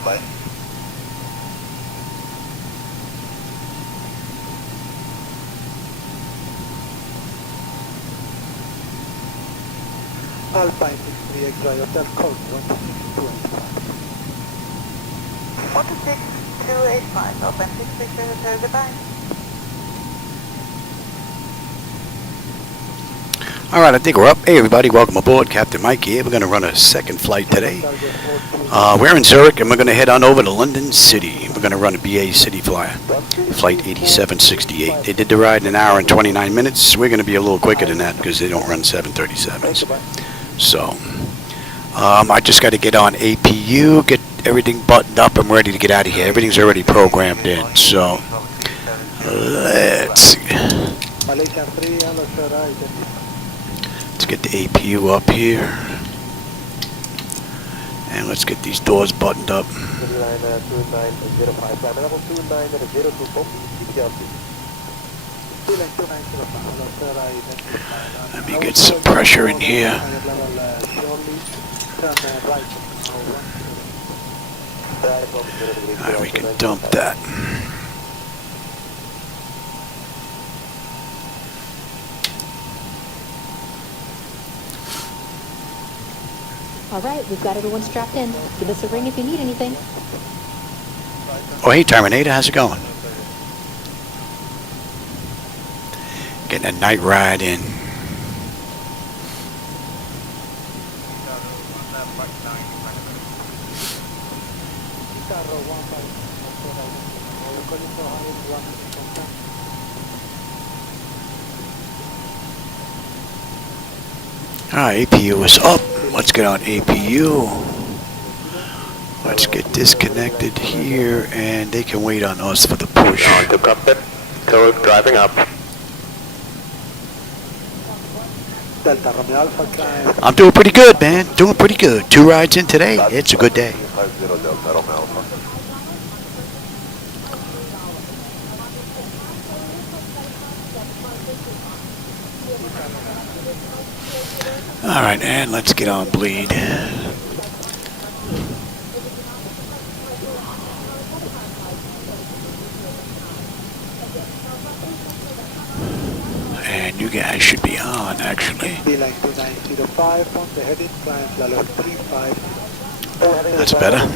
Dubai. Alpine 63 X-ray Hotel code 16285. 16285, Alpine 63 Hotel, goodbye. All right, I think we're up. Hey, everybody, welcome aboard. Captain Mike here. We're going to run a second flight today. We're in Zurich, and we're going to head on over to London City. We're going to run a BA City Flyer, Flight 8768. They did the ride in an hour and 29 minutes. We're going to be a little quicker than that because they don't run 737s. So, I just got to get on APU, get everything buttoned up. I'm ready to get out of here. Everything's already programmed in. So, let's get the APU up here. And let's get these doors buttoned up. Let me get some pressure in here. Alright, we can dump that. All right, we've got everyone strapped in. Give us a ring if you need anything. Oh, hey, Terminator, how's it going? Getting a night ride in. Alright, APU is up. Let's get on APU. Let's get disconnected here, and they can wait on us for the push. On to Cockpit, so driving up. I'm doing pretty good, man. Doing pretty good. 2 rides in today. It's a good day. All right, and let's get on bleed. And you guys should be on, actually. That's better.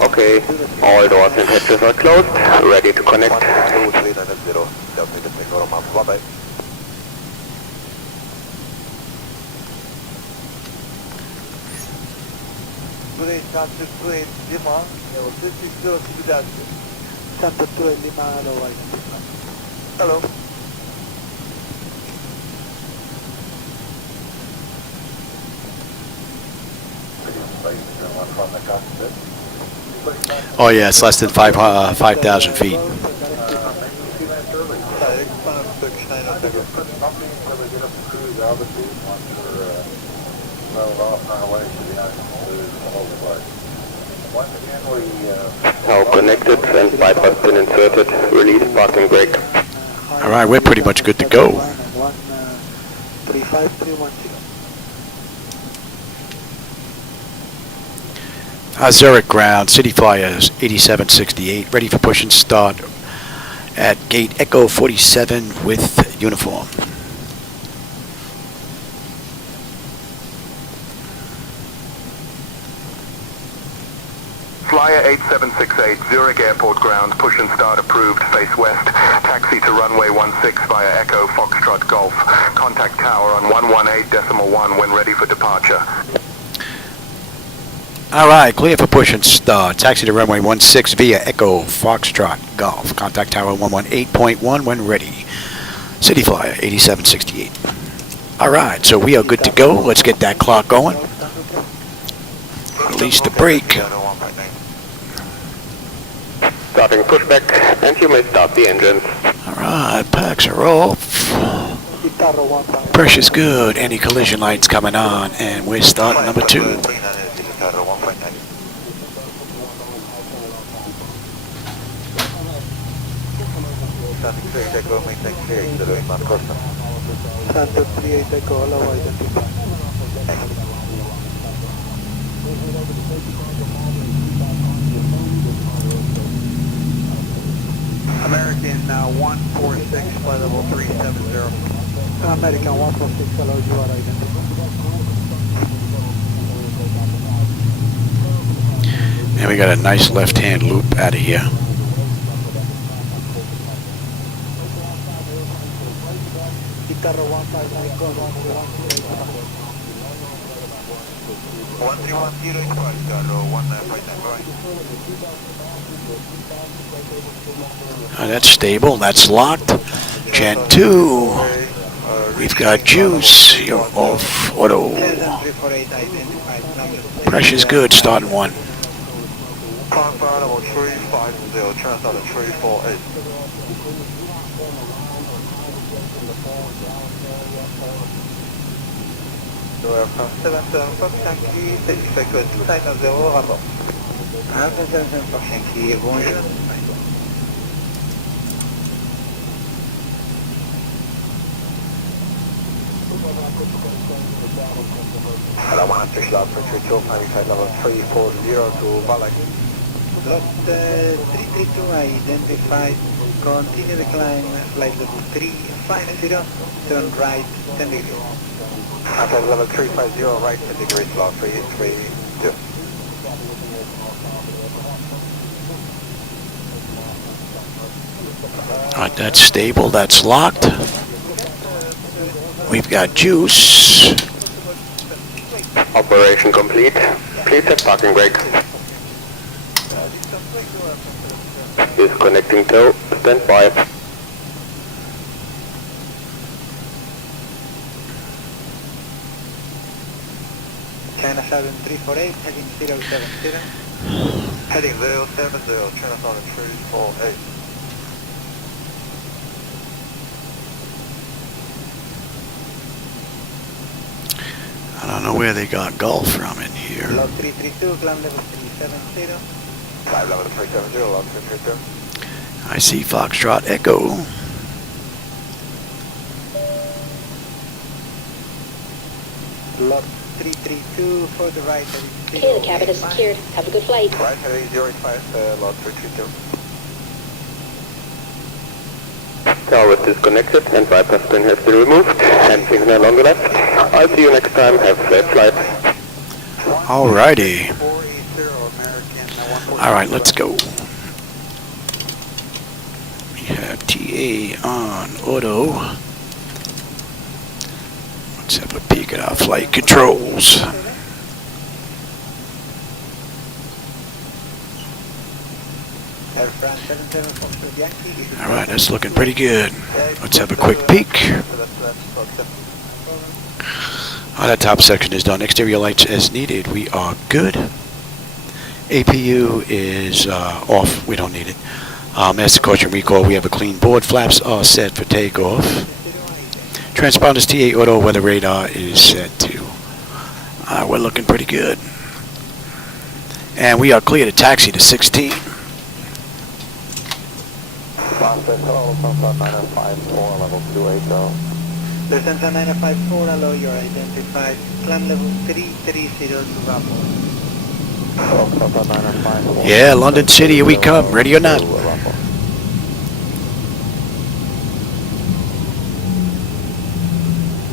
Okay, all doors and hatches are closed, ready to connect. Hello. Oh yeah, it's less than 5,000 feet. Now connected and bypass been inserted. Release parking brake. All right, we're pretty much good to go. Zurich ground, City Flyers 8768, ready for push and start at gate Echo 47 with uniform. Flyer 8768, Zurich Airport ground, push and start approved, face west. Taxi to runway 16 via Echo Foxtrot Golf. Contact tower on 118.1 when ready for departure. All right, clear for push and start. Taxi to runway 16 via Echo Foxtrot Golf. Contact tower 118.1 when ready. City Flyer 8768. All right, so we are good to go. Let's get that clock going. Release the brake. Starting pushback, and you may start the engines. All right, packs are off. Pressure's good. Anti-collision lights coming on, and we're starting number 2. Go maintain 38 Lima Costa. Center 38 Echo, hello, identify. American 146, flight level 370. American 146, hello, you are identified. And we got a nice left-hand loop out of here. Guitarra 159, go 1310 squad, Carlo 159, That's stable. That's locked. Gen 2. We've got juice. You're off auto. 348 identified. Pressure's good. Starting 1. Contact level 350, transport 348. Aircraft 77 Fox Yankee, satisfactory 290, rapport. Alpha 77 Fox Yankee, bonjour. Hello, 106 Lab for 32, flight level 340 to Balak. Lot 332 identified. Continue the climb, flight level 350, turn right 10 degrees. Flight level 350, right 10 degrees, slow 332. Alright, that's stable. That's locked. We've got juice. Operation complete. Please set parking brake. Disconnecting tow. Stand by. China 7348, heading 070. Heading 070, China 348. I don't know where they got golf from in here. Lot 332, climb level 370. Flight level 370, log 332. I see Foxtrot Echo. Lot 332, for the right, heading 085. Okay, the cabin is secured. Have a good flight. Right, heading 085, log 332. Tower is disconnected and bypass pin has been removed and signal on the left. I'll see you next time. Have a safe flight. Alrighty. Alright, let's go. We have TA on auto. Let's have a peek at our flight controls. Air France 77 Foxtrot Yankee. Alright, that's looking pretty good. Let's have a quick peek. Oh, that top section is done. Exterior lights as needed. We are good. APU is off. We don't need it. Master caution recall. We have a clean board. Flaps are set for takeoff. Transponders TA auto weather radar is set to. We're looking pretty good. And we are clear to taxi to 16. Level 280. Descent 954, hello, you're identified. Climb level 330 to rapport. Yeah, London City, here we come. Ready or not.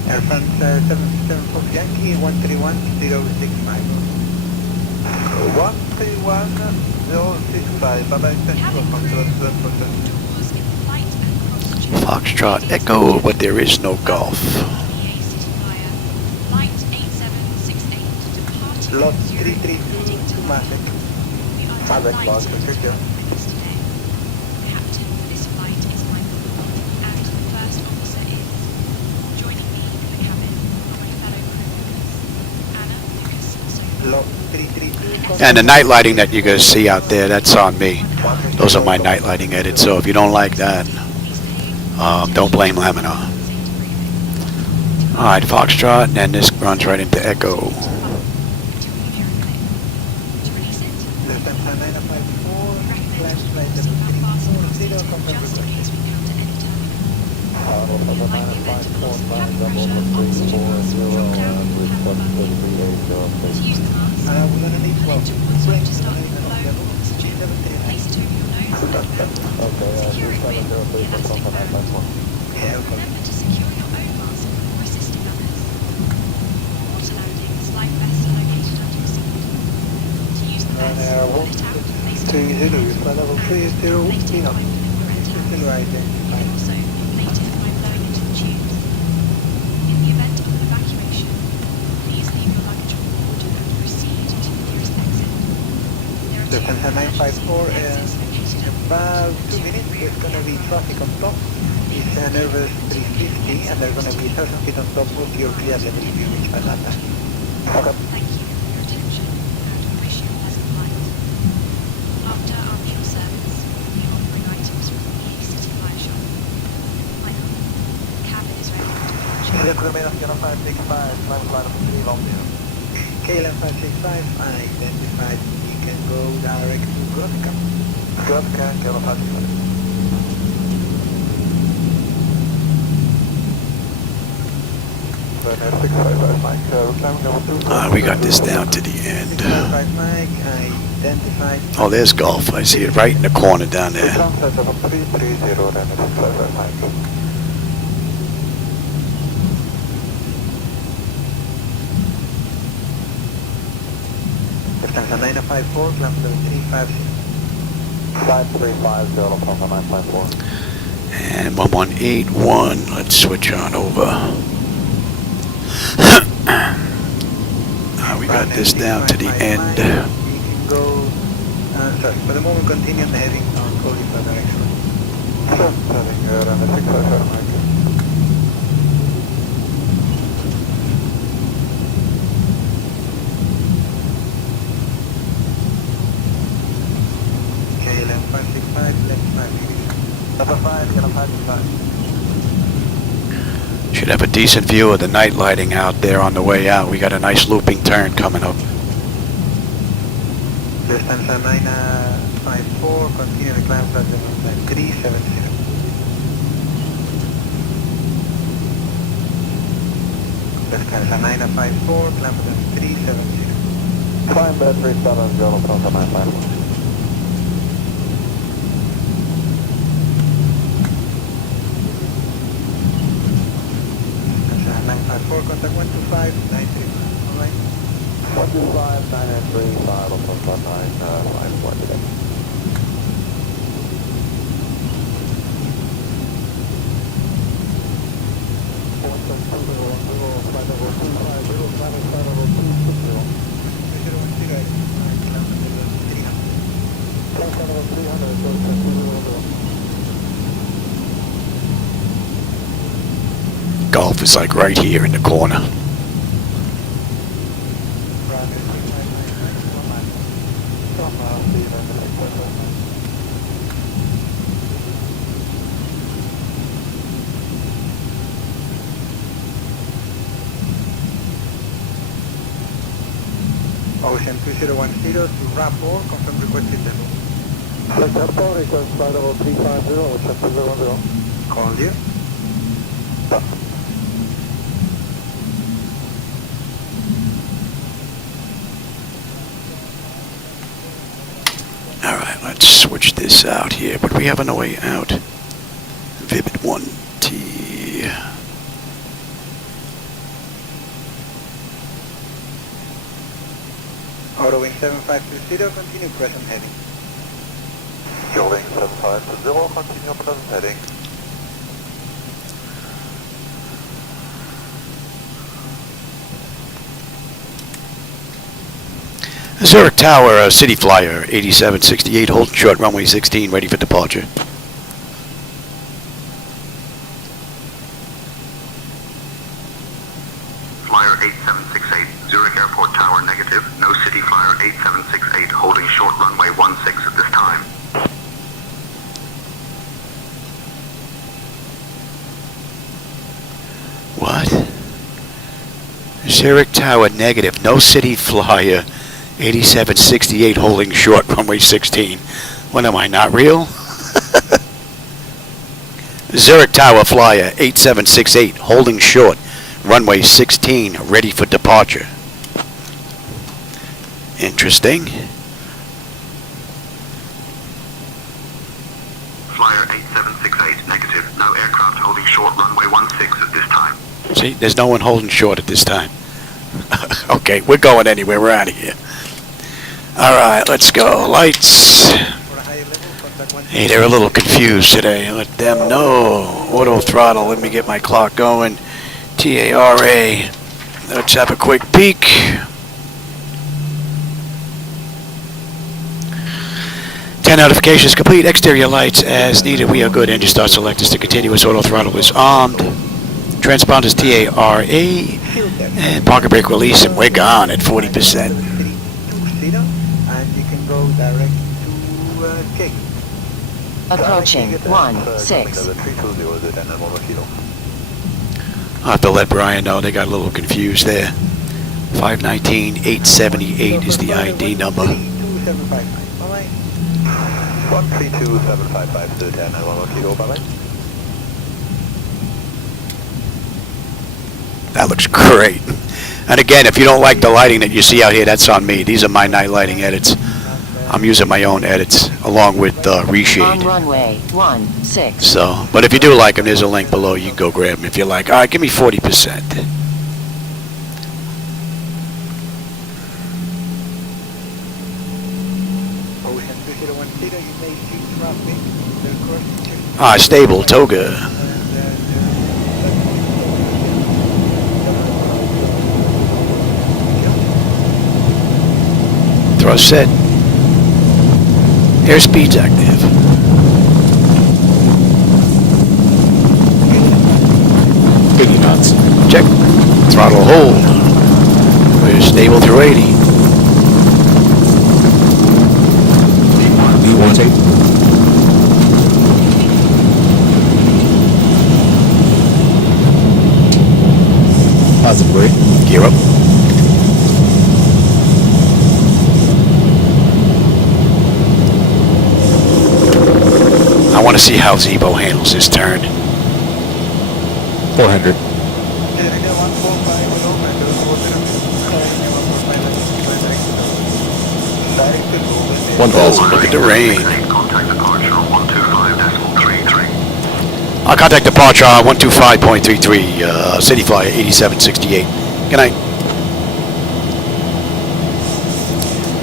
Air France 77 Fox Yankee 131065. 131,065. Bye-bye. Thank you for Foxtrot Echo, but there is no golf. Lot 332 to Masek. Masek, log 332. Lot 332. And the night lighting that you guys see out there, that's on me. Those are my night lighting edits, so if you don't like that, don't blame Laminar. Alright, Foxtrot, and this runs right into Echo. Descent 954, flash flight level 340, confirm request. We're gonna need 12. Bring to level 370. Yeah, okay. Level 30, still right there. Lufthansa 954 about 2 minutes. There's going to be traffic on top. It's an Airbus 350 and there's going to be 1,000 feet on top of your clear level to be reached by that time. Okay. Thank you for your attention and wish you a pleasant flight. After our fuel service, we'll be offering items from the EA City Fire Shop. Final, the cabin is ready for departure. KLM 565 identified. We can go direct to Gronica. KLM 565. We got this down to the end. Identified. Oh, there's golf. I see it right in the corner down there. Lufthansa 954, climb level 350. 5350, Lufthansa 954. And 1181, let's switch on over. We got this down to the end. We can go, sorry, for the moment continue on the heading on Cody for direction. KLM 565, left 5 degrees. Number 5, KLM 565. Should have a decent view of the night lighting out there on the way out. We got a nice looping turn coming up. Lufthansa 954, continue the climb flight level 370. Lufthansa 954, climb level 370. Climb bed 370, Lufthansa 954. Contact 12593. Alright. 12593, Lufthansa 954 today. Golf is like right here in the corner. Ocean 2010 to rapport, confirm requested level. Rapport request flight level 350, Ocean 2010. Call you. Alright, let's switch this out here. What do we have on the way out? Vivid 1T. Auto-wing 7520, continue present heading. Wing 7520, continue present heading. Zurich Tower, City Flyer, 8768, hold short, runway 16, ready for departure. Flyer 8768, Zurich Airport Tower negative, no City Flyer 8768, holding short runway 16 at this time. What? Zurich Tower negative, no City Flyer, 8768, holding short, runway 16. What am I, not real? Zurich Tower Flyer 8768, holding short, runway 16, ready for departure. Interesting. Flyer 8768, negative. No aircraft holding short runway 16 at this time. See, there's no one holding short at this time. Okay, we're going anyway. We're out of here. All right, let's go. Lights. Hey, they're a little confused today. Let them know. Auto throttle. Let me get my clock going. TARA. Let's have a quick peek. Ten notifications complete. Exterior lights as needed. We are good. Engine start selectors to continuous. Auto throttle is armed. Transponders TARA. And parking brake release, and we're gone at 40%. And you can go direct to Cape. Approaching 16. I'll have to let Brian know. They got a little confused there. 519-878 is the ID number. 132755 to 10 and 1 kilo, bye-bye. That looks great. And again, if you don't like the lighting that you see out here, that's on me. These are my night lighting edits. I'm using my own edits along with On reshade. runway 16. So, but if you do like them, there's a link below. You can go grab them if you like. All right, give me 40%. Stable, Toga. Thrust set. Airspeed's active. Biggie knots. Check. Throttle hold. We're stable through 80. V1 tape. Positive brake. Gear up. I want to see how Zibo handles his turn. 400. 1000. Look at the rain. Contact departure on 125.33. I'll contact departure on 125.33, City Flyer 8768. Good night.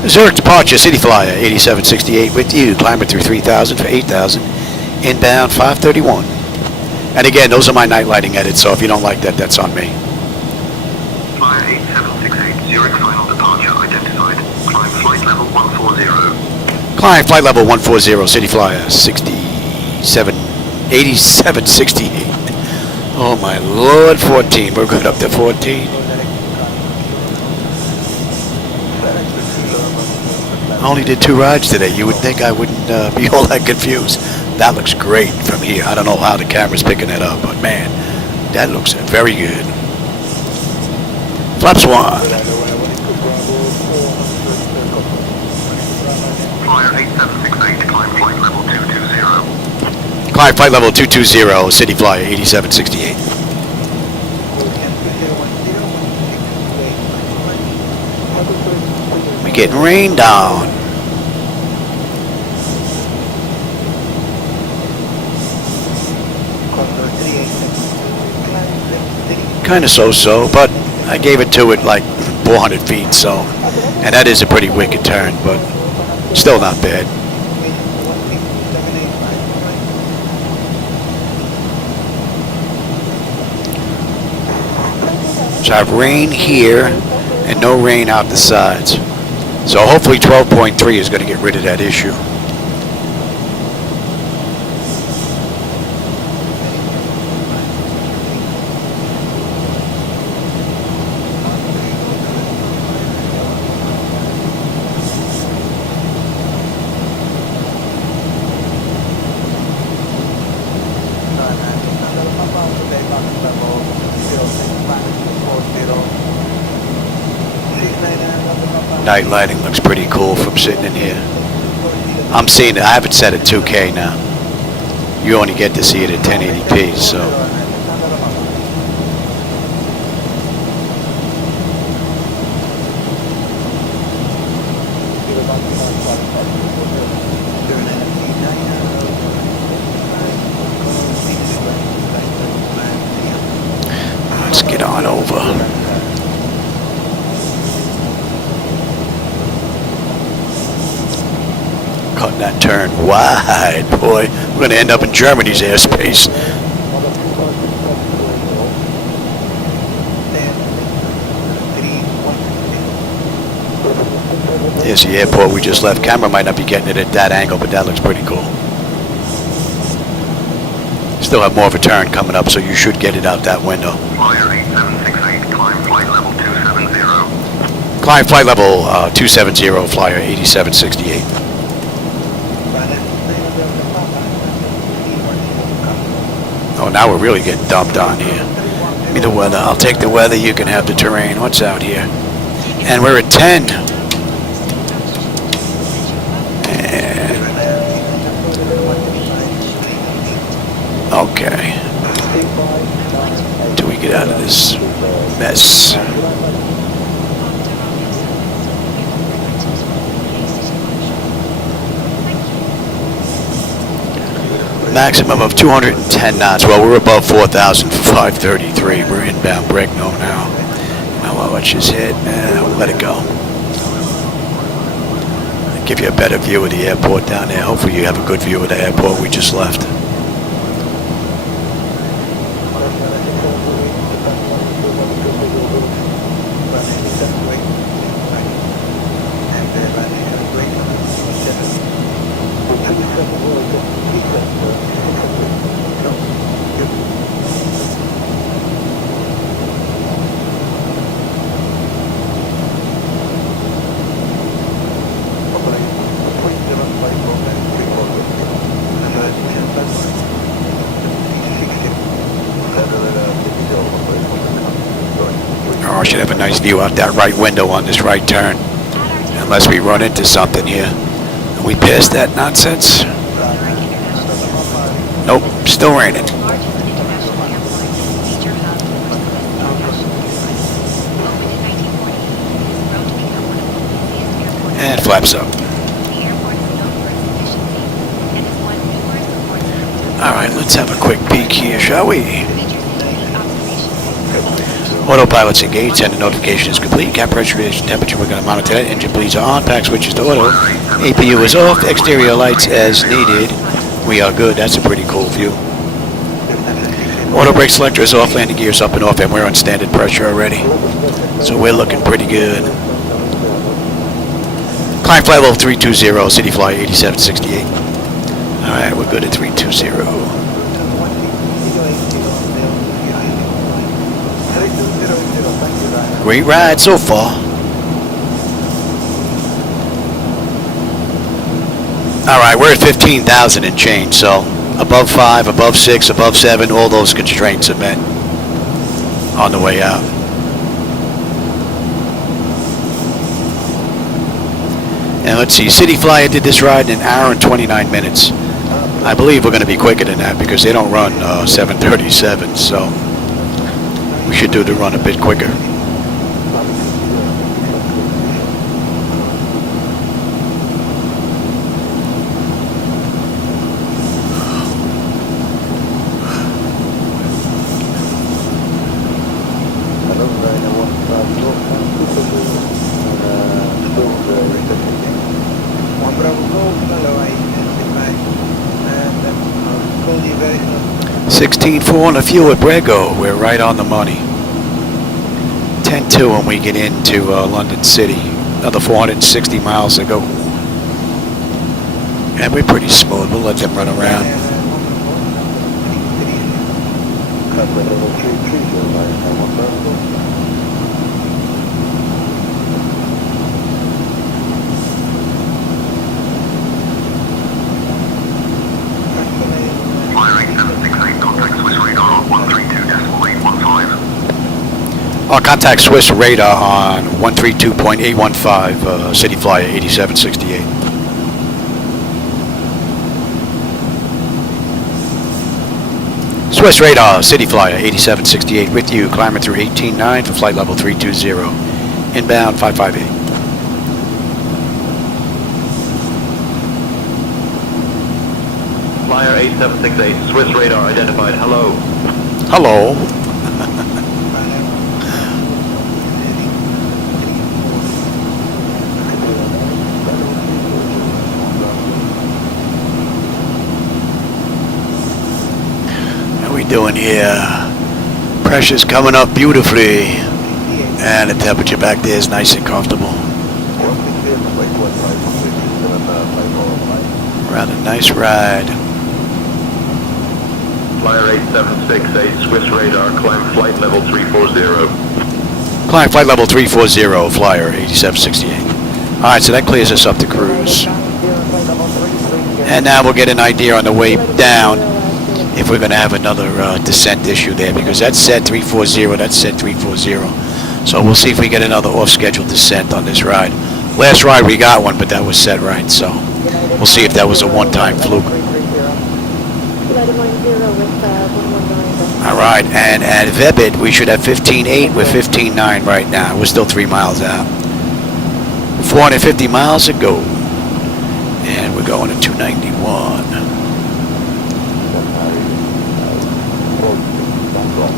Zurich departure, City Flyer 8768 with you. Climbing through 3,000 for 8,000. Inbound 531. And again, those are my night lighting edits, so if you don't like that, that's on me. Flyer 8768, Zurich final departure identified. Climb flight level 140. Climb flight level 140, City Flyer 8768. Oh my lord, 14. We're good up to 14. I only did 2 rides today. You would think I wouldn't be all that confused. That looks great from here. I don't know how the camera's picking it up, but man, that looks very good. Flap swan. Flyer 8768, climb flight level 220. Climb flight level 220, City Flyer 8768. We're getting rained on. Kind of so-so, but I gave it to it like 400 feet, so, and that is a pretty wicked turn, but still not bad. So I have rain here and no rain out the sides. So hopefully 12.3 is going to get rid of that issue. Night lighting looks pretty cool from sitting in here. I'm seeing it. I have it set at 2K now. you only get to see it at 1080p, so. Let's get on over. Cutting that turn wide, boy. We're going to end up in Germany's airspace. Here's the airport we just left. Camera might not be getting it at that angle, but that looks pretty cool. Still have more of a turn coming up, so you should get it out that window. Flyer 8768, climb flight level 270. Climb flight level 270, flyer 8768. Oh, now we're really getting dumped on here. Give me the weather. I'll take the weather. You can have the terrain. What's out here? And we're at 10. And okay. Till we get out of this mess. Maximum of 210 knots. Well, we're above 4,000 for 533. We're inbound Bregno now. Now I'll let you hit. We'll let it go. I'll give you a better view of the airport down there. Hopefully you have a good view of the airport we just left. Oh, I should have a nice view out that right window on this right turn. Unless we run into something here. Are we past that nonsense? Nope, still raining. And flaps up. Alright, let's have a quick peek here, shall we? Autopilot's engaged, send notification is complete, cap pressure is temperature, we're going to monitor that, engine bleeds are on, pack switches to auto, APU is off, exterior lights as needed, we are good, that's a pretty cool view. Auto brake selector is off, landing gears up and off, and we're on standard pressure already, so we're looking pretty good. Climb flight level 320, city fly 8768. Alright, we're good at 320. Great ride so far. Alright, we're at 15,000 and change, so above 5, above 6, above 7, all those constraints are met on the way out. And let's see, City Flyer did this ride in an hour and 29 minutes. I believe we're going to be quicker than that because they don't run 737, so we should do the run a bit quicker. $16.4 on the fuel at Brego. We're right on the money. 10.2 when we get into London City. Another 460 miles to go. And we're pretty smooth. We'll let them run around. Contact Swiss radar on 132.815, City Flyer 8768. Swiss Radar, City Flyer 8768 with you, climbing through 18.9 for flight level 320. Inbound 558. Flyer 8768, Swiss Radar identified. Hello. Hello. How we doing here? Pressure's coming up beautifully, and the temperature back there is nice and comfortable. Rather nice ride. Flyer 8768, Swiss Radar, climb flight level 340. Climb flight level 340, Flyer 8768. Alright, so that clears us up to cruise. And now we'll get an idea on the way down if we're going to have another descent issue there, because that's set 340, that's set 340. So we'll see if we get another off-schedule descent on this ride. Last ride we got one, but that was set right, so we'll see if that was a one-time fluke. Alright, and at Vebit we should have 15.8 with 15.9 right now. We're still 3 miles out. 450 miles to go. And we're going to 291.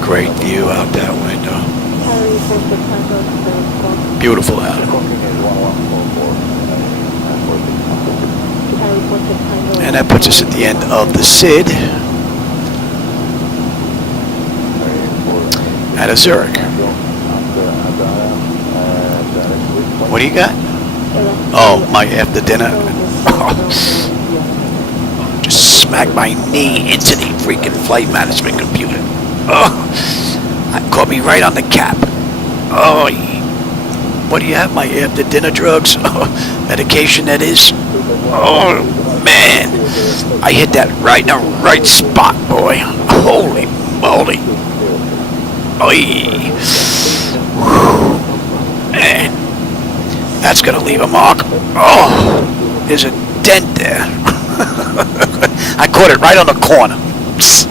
Great view out that window. Beautiful out. And that puts us at the end of the SID out of Zurich. What do you got? Oh, my after dinner. Just smacked my knee into the freaking flight management computer. That caught me right on the cap. Oh, what do you have? My after dinner drugs? Medication, that is. Oh, man. I hit that right in the right spot, boy. Holy moly. Oy. Man. That's going to leave a mark. Oh, there's a dent there. I caught it right on the corner. Psst.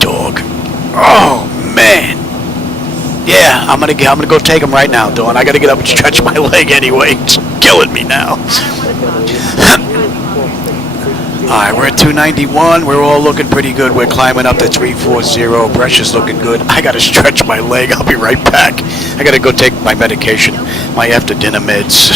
Dog. Oh, man. Yeah, I'm gonna go take him right now, Dawn. I gotta get up and stretch my leg anyway. It's killing me now. Alright, we're at 291. We're all looking pretty good. We're climbing up to 340. Pressure's looking good. I gotta stretch my leg. I'll be right back. I gotta go take my medication, my after dinner meds.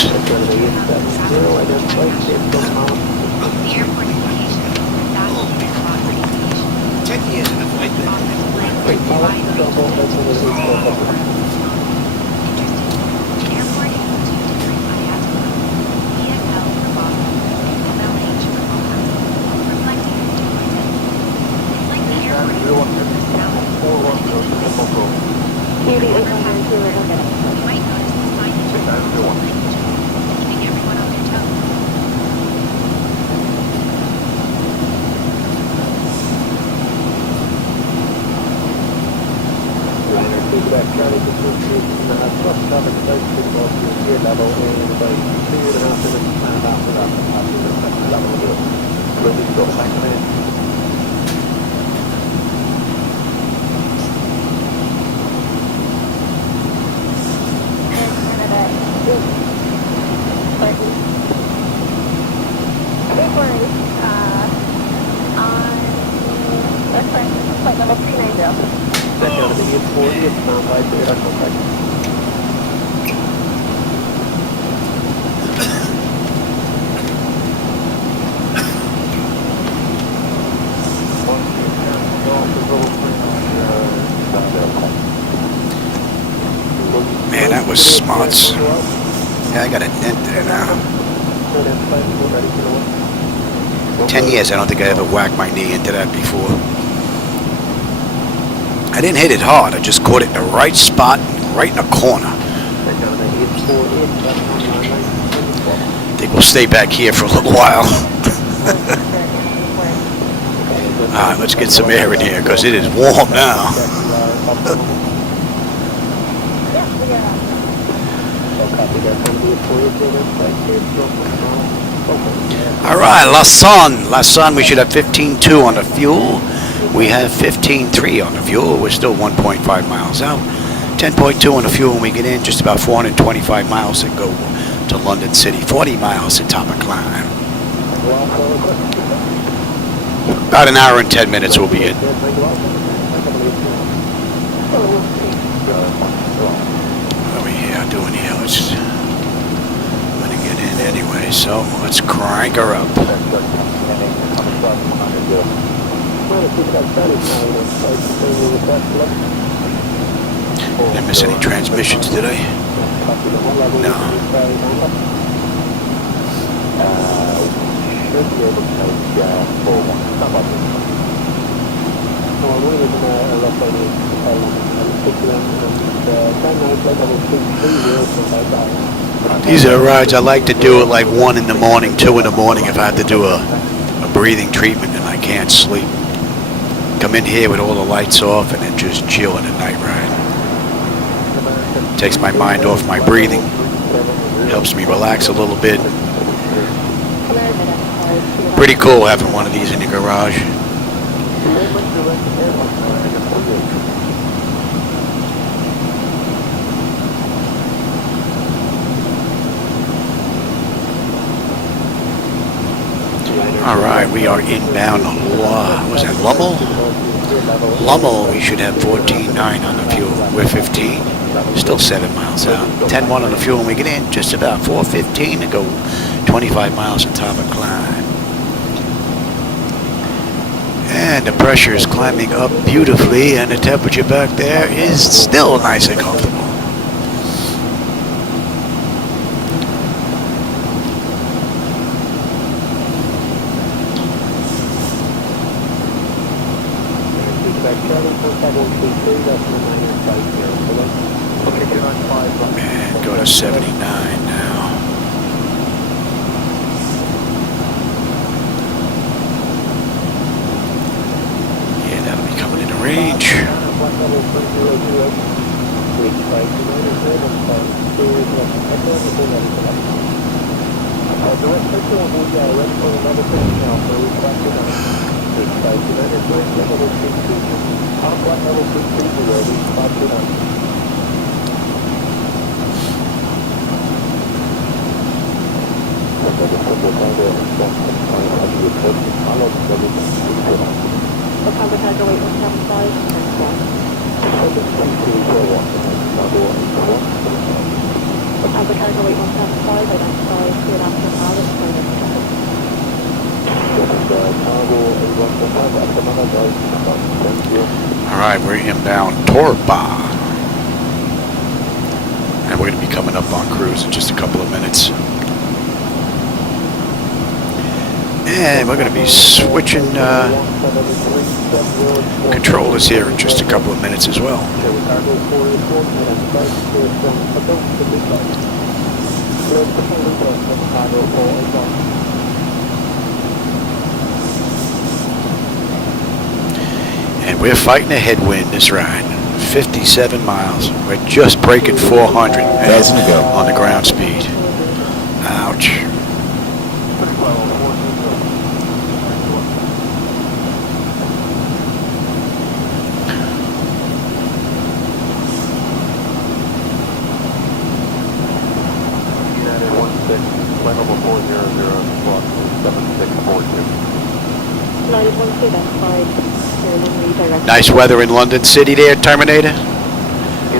Man, that was smarts. Yeah, I got a dent there now. 10 years, I don't think I ever whacked my knee into that before. I didn't hit it hard, I just caught it in the right spot, right in the corner. I think we'll stay back here for a little while. Alright, let's get some air in here, because it is warm now. Alright, Lausanne, we should have 15.2 on the fuel. We have 15.3 on the fuel. We're still 1.5 miles out. 10.2 on the fuel when we get in. Just about 425 miles to go to London City. 40 miles to top of climb. About an hour and 10 minutes we'll be in. What are we here doing here? Let's gonna get in anyway, so let's crank her up. Did I miss any transmissions, did I? No. These are the rides I like to do at like 1 in the morning, 2 in the morning if I have to do a breathing treatment and I can't sleep. Come in here with all the lights off and then just chill in a night ride. Takes my mind off my breathing. Helps me relax a little bit. Pretty cool having one of these in your garage. Alright, we are inbound. Was that Lummel? Lummel, we should have 14.9 on the fuel. We're 15. Still 7 miles out. 10.1 on the fuel when we get in. Just about 4:15 to go. 25 miles on top of climb. And the pressure is climbing up beautifully, and the temperature back there is still nice and comfortable. And go to 79 now. Yeah, that'll be coming into range. Alright, we're inbound Torba. And we're going to be coming up on cruise in just a couple of minutes. And we're going to be switching controllers here in just a couple of minutes as well. And we're fighting a headwind this ride. 57 miles. We're just breaking 400 on the ground speed. Ouch. Nice weather in London City there, Terminator.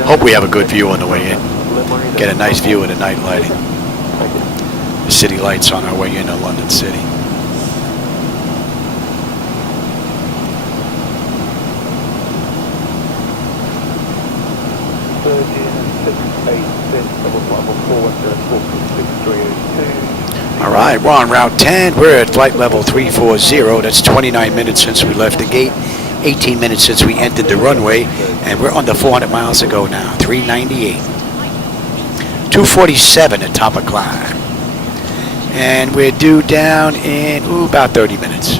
Hope we have a good view on the way in. Get a nice view of the night lighting. The city lights on our way into London City. Alright, we're on Route 10. We're at flight level 340. That's 29 minutes since we left the gate. 18 minutes since we entered the runway. And we're under 400 miles to go now. 398. 247 at top of climb. And we're due down in about 30 minutes.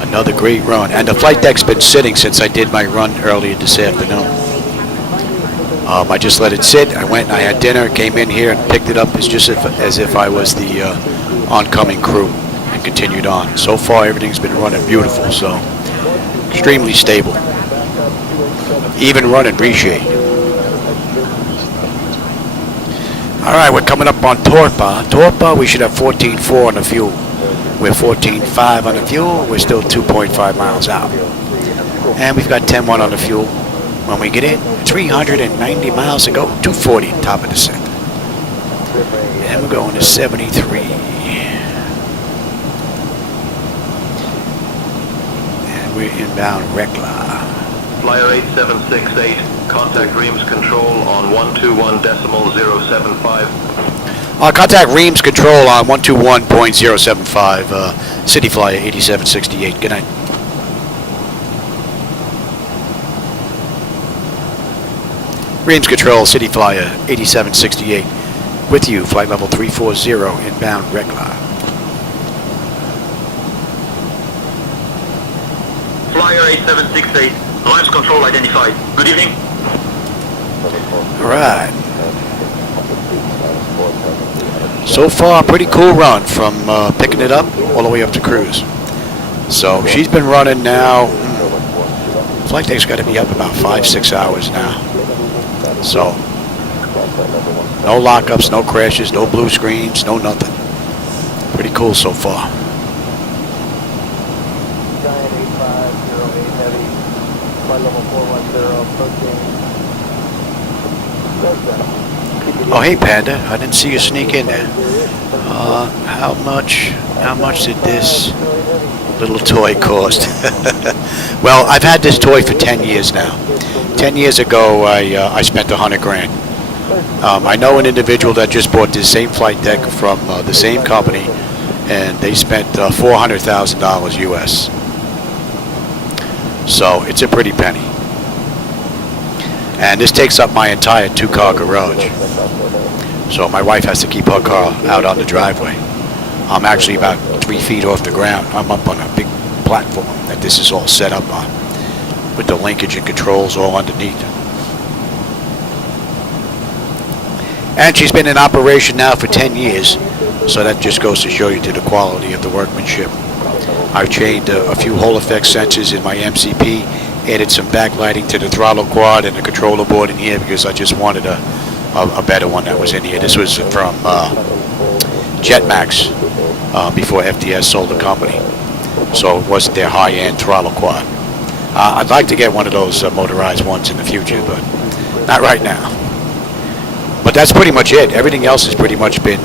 Another great run. And the flight deck's been sitting since I did my run earlier this afternoon. I just let it sit. I went and I had dinner, came in here and picked it up as if I was the oncoming crew and continued on. So far everything's been running beautiful, so extremely stable. Even running reshade. Alright, we're coming up on Torpa. Torpa, we should have 14.4 on the fuel. We're 14.5 on the fuel. We're still 2.5 miles out. And we've got 10.1 on the fuel. When we get in, 390 miles to go, 240 top of descent. And we're going to 73. And we're inbound Rekla. Flyer 8768, contact Reams control on 121.075. Contact Reams control on 121.075, City Flyer 8768. Good night. Reams control, City Flyer 8768. With you, flight level 340, inbound Rekla. Flyer 8768, Reams control identified. Good evening. Alright. So far, pretty cool run from picking it up all the way up to cruise. So she's been running now. Flight deck's got to be up about 5-6 hours now. So no lockups, no crashes, no blue screens, no nothing. Pretty cool so far. Oh, hey Panda, I didn't see you sneak in there. How much did this little toy cost? Well, I've had this toy for 10 years now. 10 years ago, I spent $100 grand. I know an individual that just bought this same flight deck from the same company, and they spent $400,000 US. So it's a pretty penny. And this takes up my entire 2-car garage. So my wife has to keep her car out on the driveway. I'm actually about 3 feet off the ground. I'm up on a big platform that this is all set up on, with the linkage and controls all underneath. And she's been in operation now for 10 years, so that just goes to show you to the quality of the workmanship. I've changed a few Hall effect sensors in my MCP, added some backlighting to the throttle quad and the controller board in here because I just wanted a better one that was in here. This was from Jetmax before FDS sold the company, so it wasn't their high-end throttle quad. I'd like to get one of those motorized ones in the future, but not right now. But that's pretty much it. Everything else has pretty much been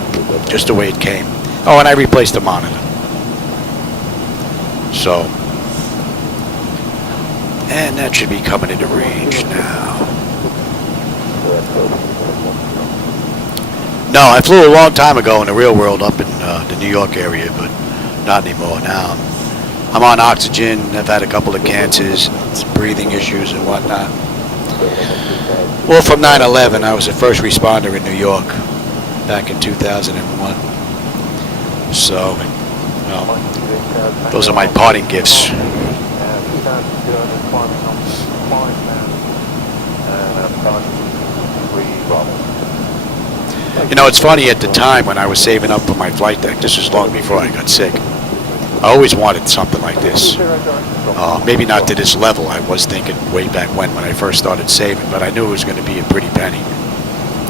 just the way it came. Oh, and I replaced the monitor. So, and that should be coming into range now. No, I flew a long time ago in the real world up in the New York area, but not anymore now. I'm on oxygen. I've had a couple of cancers, some breathing issues and whatnot. Well, from 9/11, I was a first responder in New York back in 2001. So, well, those are my parting gifts. You know, it's funny, at the time when I was saving up for my flight deck, this was long before I got sick, I always wanted something like this. Maybe not to this level. I was thinking way back when I first started saving, but I knew it was going to be a pretty penny.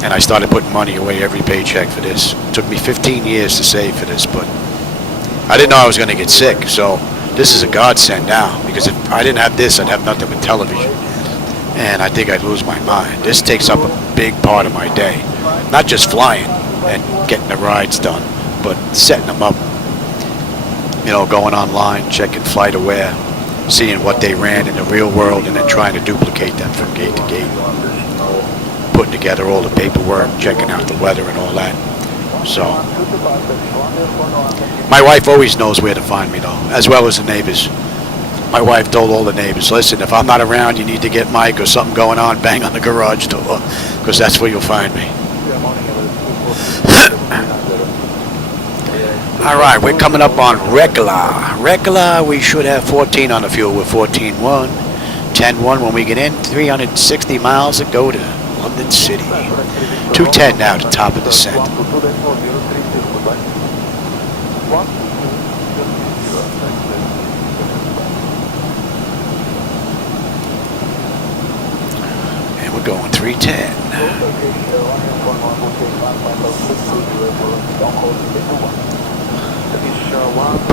And I started putting money away every paycheck for this. It took me 15 years to save for this, but I didn't know I was going to get sick, so this is a godsend now, because if I didn't have this, I'd have nothing but television. And I think I'd lose my mind. This takes up a big part of my day. Not just flying and getting the rides done, but setting them up. You know, going online, checking FlightAware, seeing what they ran in the real world, and then trying to duplicate them from gate to gate. Putting together all the paperwork, checking out the weather and all that. So, my wife always knows where to find me though, as well as the neighbors. My wife told all the neighbors, listen, if I'm not around, you need to get Mike or something going on, bang on the garage door, because that's where you'll find me. All right, we're coming up on Rekla. Rekla, we should have 14 on the fuel. We're 14.1, 10.1 when we get in, 360 miles to go to London City. 210 now to top of descent. And we're going 310.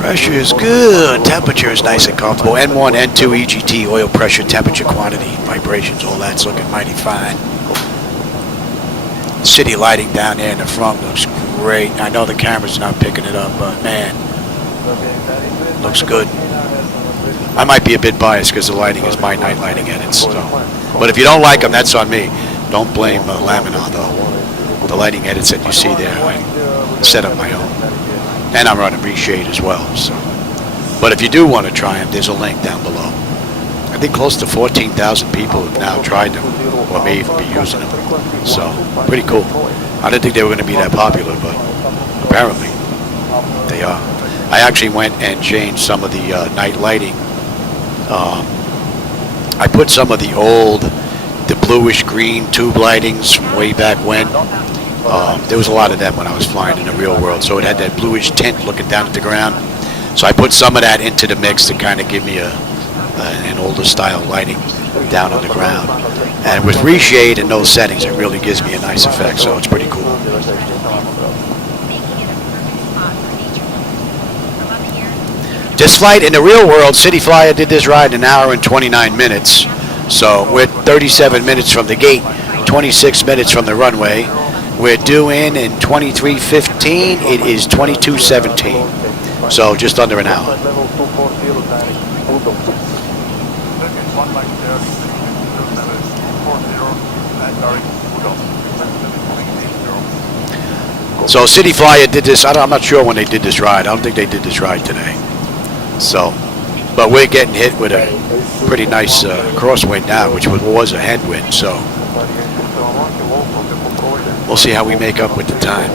Pressure is good. Temperature is nice and comfortable. N1, N2, EGT, oil pressure, temperature, quantity, vibrations, all that's looking mighty fine. City lighting down there in the front looks great. I know the camera's not picking it up, but man, looks good. I might be a bit biased because the lighting is my night lighting edits. So. But if you don't like them, that's on me. Don't blame Laminar though. The lighting edits that you see there, I set up my own. And I'm running reshade as well. So. But if you do want to try them, there's a link down below. I think close to 14,000 people have now tried them, or may even be using them. So, pretty cool. I didn't think they were going to be that popular, but apparently they are. I actually went and changed some of the night lighting. I put some of the old, the bluish green tube lightings from way back when. There was a lot of them when I was flying in the real world, so it had that bluish tint looking down at the ground. So I put some of that into the mix to kind of give me an older style lighting down on the ground. And with reshade and those settings, it really gives me a nice effect, so it's pretty cool. This flight in the real world, City Flyer did this ride in 1 hour and 29 minutes. So we're 37 minutes from the gate, 26 minutes from the runway. We're due in 23:15. It is 22:17. So just under an hour. So City Flyer did this. I'm not sure when they did this ride. I don't think they did this ride today. So, but we're getting hit with a pretty nice crosswind now, which was a headwind. So we'll see how we make up with the time.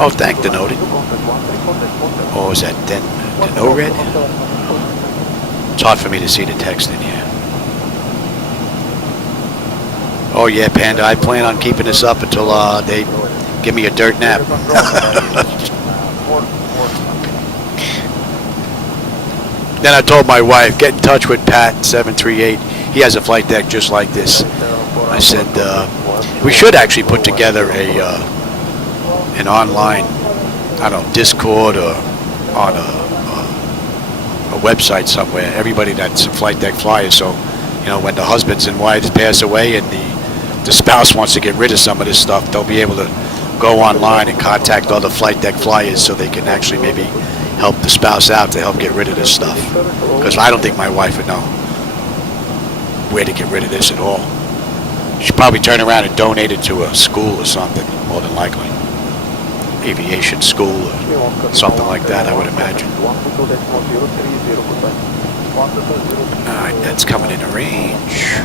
Oh, thank Denoted. Or is that Denored? It's hard for me to see the text in here. Oh yeah, Panda, I plan on keeping this up until they give me a dirt nap. Then I told my wife, get in touch with Pat 738. He has a flight deck just like this. I said, we should actually put together an online, I don't know, Discord or on a website somewhere. Everybody that's a flight deck flyer, so you know when the husbands and wives pass away and the spouse wants to get rid of some of this stuff, they'll be able to go online and contact other flight deck flyers so they can actually maybe help the spouse out to help get rid of this stuff. Because I don't think my wife would know where to get rid of this at all. She'd probably turn around and donate it to a school or something, more than likely. Aviation school or something like that, I would imagine. Alright, that's coming into range.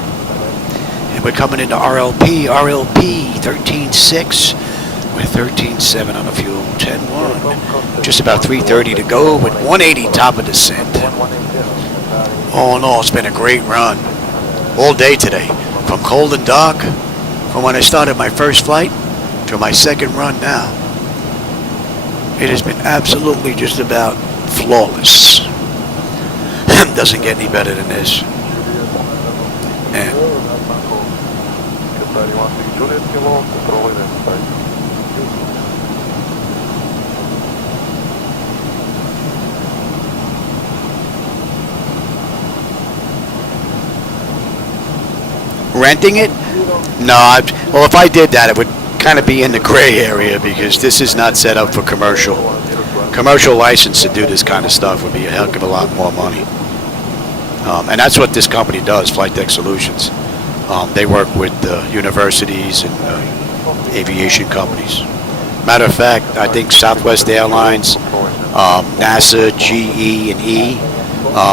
And we're coming into RLP 13.6. We're 13.7 on the fuel, 10.1. Just about 3:30 to go with 180 top of descent. All in all, it's been a great run. All day today. From cold and dark, from when I started my first flight to my second run now. It has been absolutely just about flawless. Doesn't get any better than this. And renting it? No, well, if I did that, it would kind of be in the gray area because this is not set up for commercial. Commercial license to do this kind of stuff would be a heck of a lot more money. And that's what this company does, Flightdeck Solutions. They work with universities and aviation companies. Matter of fact, I think Southwest Airlines, NASA, GE, and E,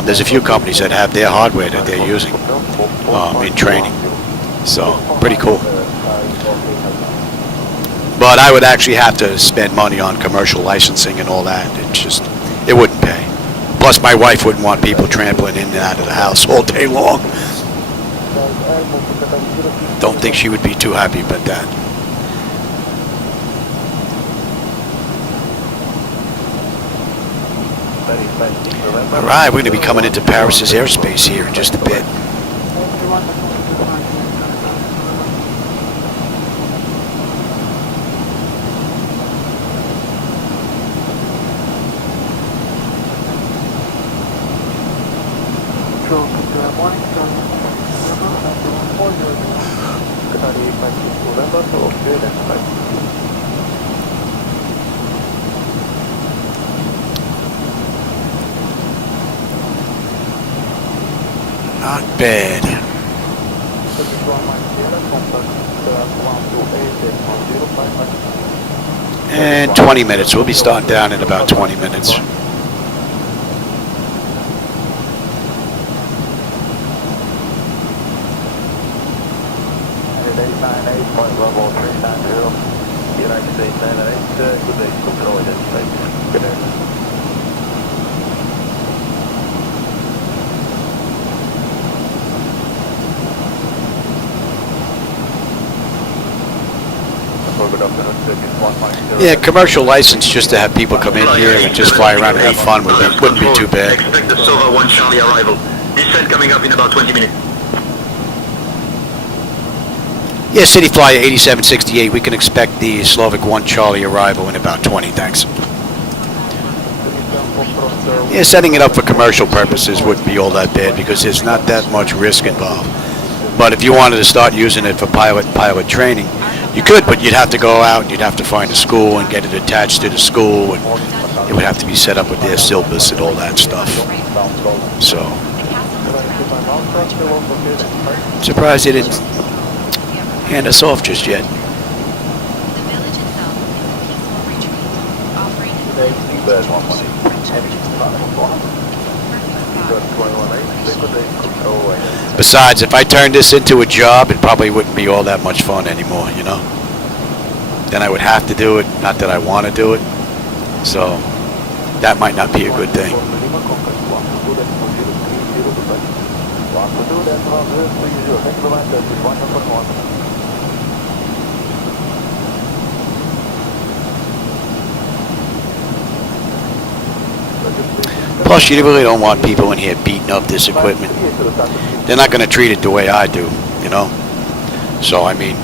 there's a few companies that have their hardware that they're using in training. So, pretty cool. But I would actually have to spend money on commercial licensing and all that. It wouldn't pay. Plus, my wife wouldn't want people trampling in and out of the house all day long. Don't think she would be too happy about that. All right, we're going to be coming into Paris's airspace here in just a bit. Not bad. And 20 minutes. We'll be starting down in about 20 minutes. United States 98, good day, control identified. Good day. Yeah, commercial license just to have people come in here and just fly around and have fun wouldn't be too bad. Expect the Sova 1 Charlie arrival. Descent coming up in about 20 minutes. Yeah, City Flyer 8768, we can expect the Slovak 1 Charlie arrival in about 20, thanks. Yeah, setting it up for commercial purposes wouldn't be all that bad because there's not that much risk involved. But if you wanted to start using it for pilot training, you could, but you'd have to go out and you'd have to find a school and get it attached to the school, and it would have to be set up with their syllabus and all that stuff. So, I'm surprised they didn't hand us off just yet. The village itself is a peaceful retreat, offering an Besides, if I turned this into a job, it probably wouldn't be all that much fun anymore, you know? Then I would have to do it, not that I want to do it. So, that might not be a good thing. Plus, you really don't want people in here beating up this equipment. They're not going to treat it the way I do, you know? So, I mean,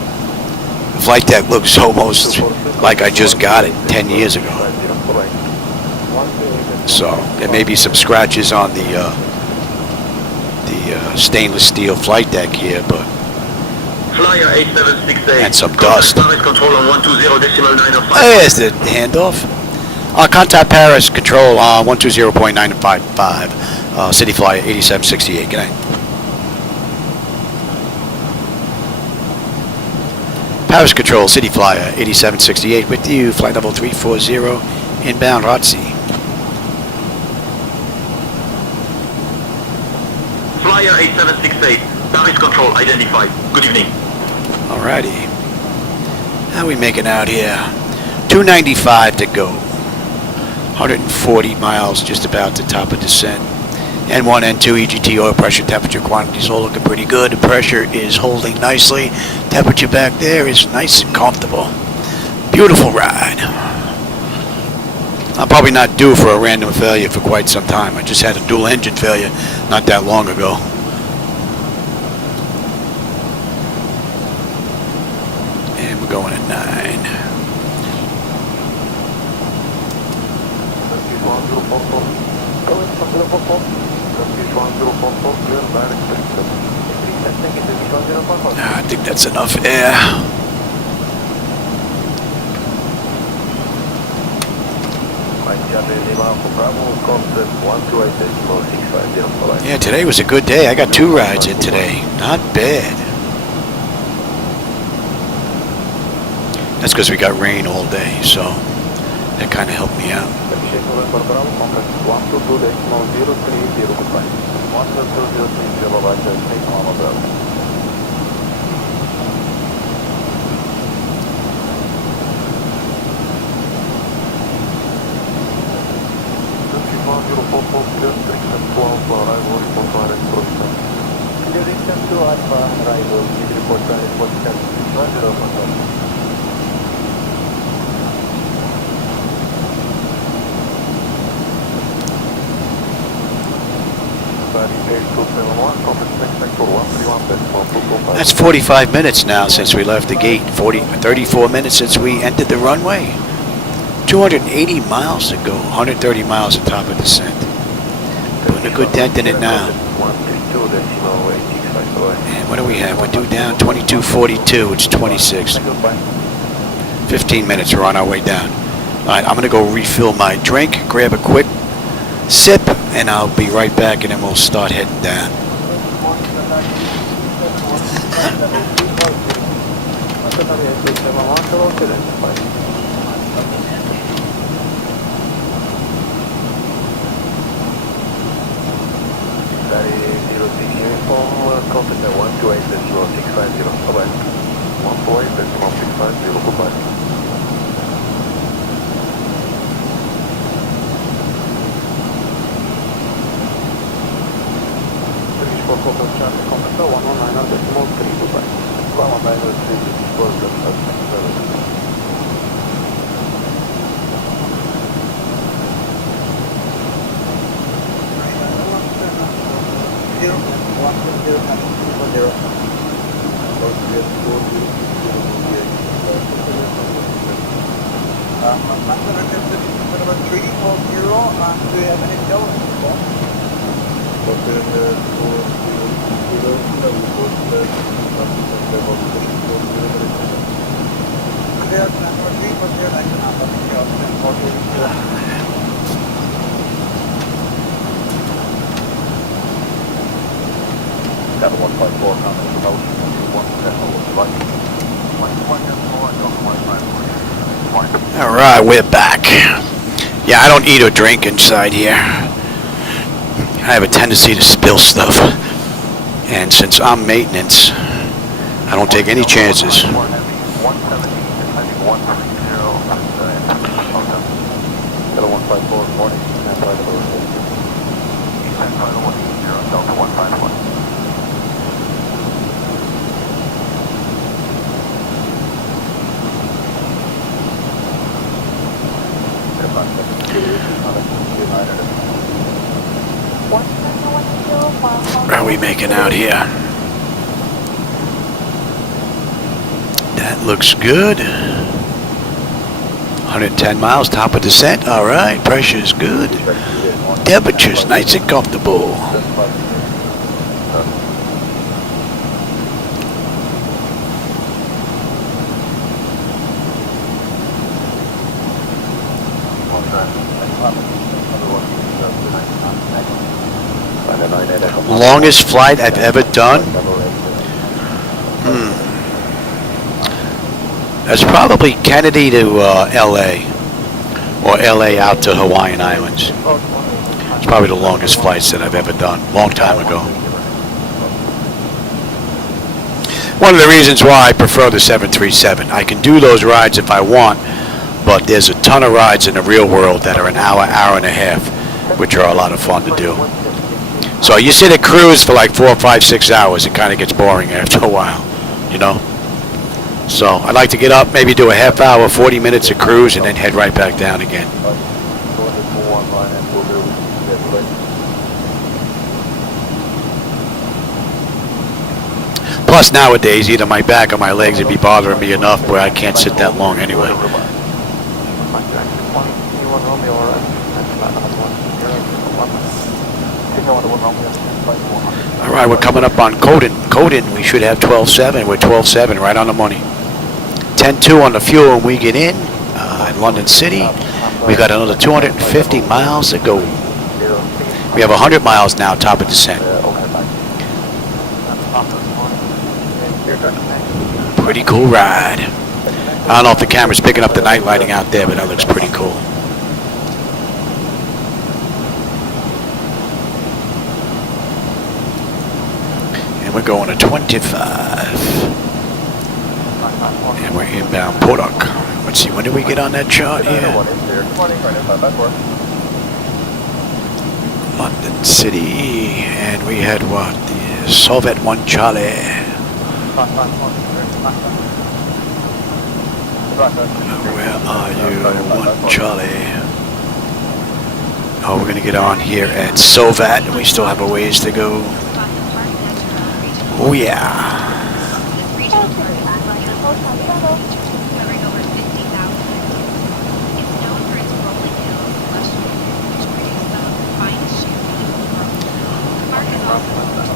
the Flightdeck looks almost like I just got it 10 years ago. So, there may be some scratches on the stainless steel Flightdeck here, but... Flyer 8768. And some dust. Control on 120.905. There's the handoff. Contact Paris Control on 120.955. City Flyer 8768. Good night. Paris Control, City Flyer 8768 with you. Flight level 340 inbound ROTC. Flyer 8768. Paris Control identified. Good evening. Alrighty. How we making out here? 295 to go. 140 miles just about to top of descent. N1, N2, EGT, oil pressure, temperature, quantities all looking pretty good. The pressure is holding nicely. Temperature back there is nice and comfortable. Beautiful ride. I'm probably not due for a random failure for quite some time. I just had a dual engine failure not that long ago. And we're going at 9. I think that's enough air. Yeah, today was a good day. I got 2 rides in today. Not bad. That's because we got rain all day, so that kind of helped me out. to Alpha, arrival, please report runway 47, 10 That's 45 minutes now since we left the gate. 34 minutes since we entered the runway. 280 miles to go. 130 miles at top of descent. Putting a good dent in it now. And what do we have? We're due down 2242. It's 26. 15 minutes. We're on our way down. All right, I'm going to go refill my drink, grab a quick sip, and I'll be right back, and then we'll start heading down. All right, we're back. Yeah, I don't eat or drink inside here. I have a tendency to spill stuff. And since I'm maintenance, I don't take any chances. How are we making out here? That looks good. 110 miles, top of descent. All right, pressure's good. Temperature's nice and comfortable. Longest flight I've ever done? That's probably Kennedy to LA, or LA out to Hawaiian Islands. It's probably the longest flights that I've ever done, long time ago. One of the reasons why I prefer the 737. I can do those rides if I want, but there's a ton of rides in the real world that are an hour, hour and a half, which are a lot of fun to do. So you sit at cruise for like 4, 5, 6 hours. It kind of gets boring after a while, you know. So I like to get up, maybe do a half hour, 40 minutes of cruise, and then head right back down again. Plus nowadays, either my back or my legs would be bothering me enough where I can't sit that long anyway. All right, we're coming up on Kloten. Kloten, we should have 12.7. We're 12.7, right on the money. 10.2 on the fuel when we get in London City. We've got another 250 miles to go. We have 100 miles now, top of descent. Pretty cool ride. I don't know if the camera's picking up the night lighting out there, but that looks pretty cool. And we're going to 25. And we're inbound Podok. Let's see, when do we get on that chart here? London City, and we had what? The Soviet 1 Charlie. Where are you, 1 Charlie? Oh, we're gonna get on here at Sovat, and we still have a ways to go. Oh yeah. Regional parking lot covering over 50,000. It's known for its rolling hills and lush greenery, which produce some of the finest champagne in the world. The park is also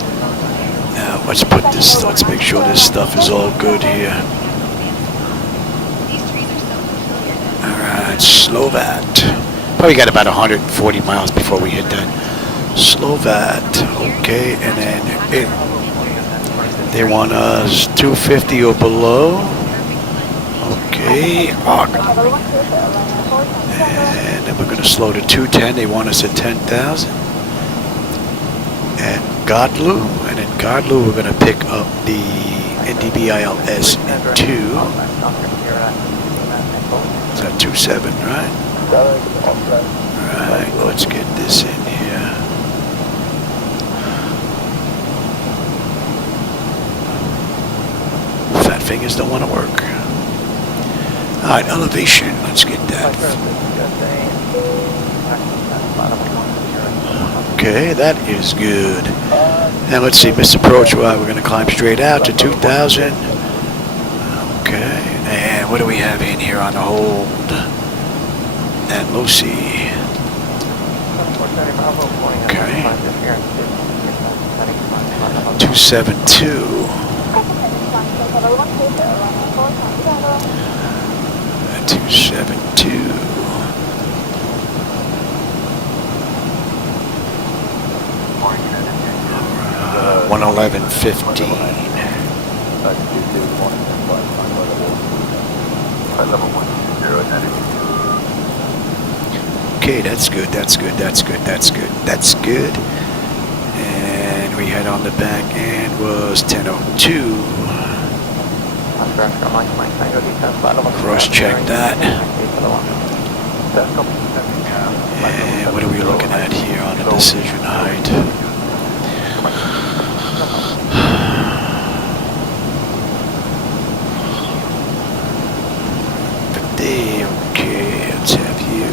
Now let's put this. Let's make sure this stuff is all good here. These trees are so peculiar that All right, Slovat. Probably got about 140 miles before we hit that. Slovat. Okay, and then they want us 250 or below. Okay, and then we're going to slow to 210. They want us at 10,000. And Godlu, and in Godlu we're going to pick up the NDB-ILS in 2. Is that 27, right? Alright, let's get this in here. Fat fingers don't want to work. Alright, elevation, let's get that. Okay, that is good. Now let's see, misapproach, well, we're going to climb straight out to 2,000. Okay, and what do we have in here on the hold? And Lucy. Okay. 272. 272. 111.15. Okay, that's good, that's good, that's good, that's good, that's good. And we had on the back end was 1002. Cross-check that. And what are we looking at here on the decision height? 50, okay, let's have you.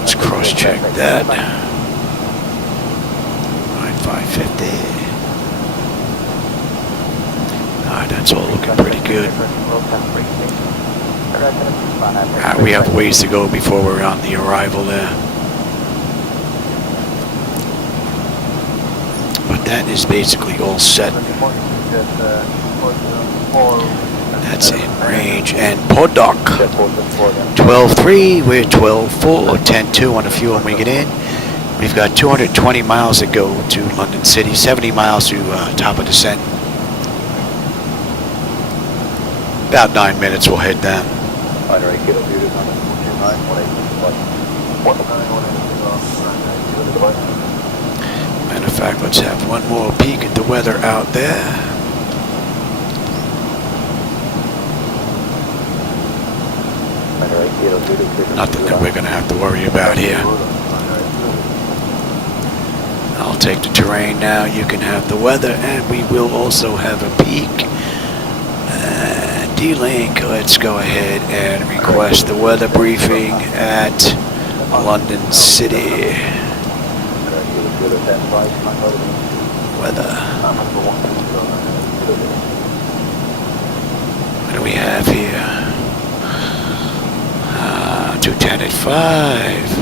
Let's cross-check that. Alright, 550. Alright, that's all looking pretty good. We have ways to go before we're on the arrival there. But that is basically all set. That's in range. And Podok, 12.3, we're 12.4, 10.2 on the fuel when we get in. We've got 220 miles to go to London City, 70 miles to top of descent. About 9 minutes we'll head down. Matter of fact, let's have one more peek at the weather out there. Nothing that we're going to have to worry about here. I'll take the terrain now. You can have the weather, and we will also have a peek. D-Link, let's go ahead and request the weather briefing at London City. Weather. What do we have here? 210 at 5.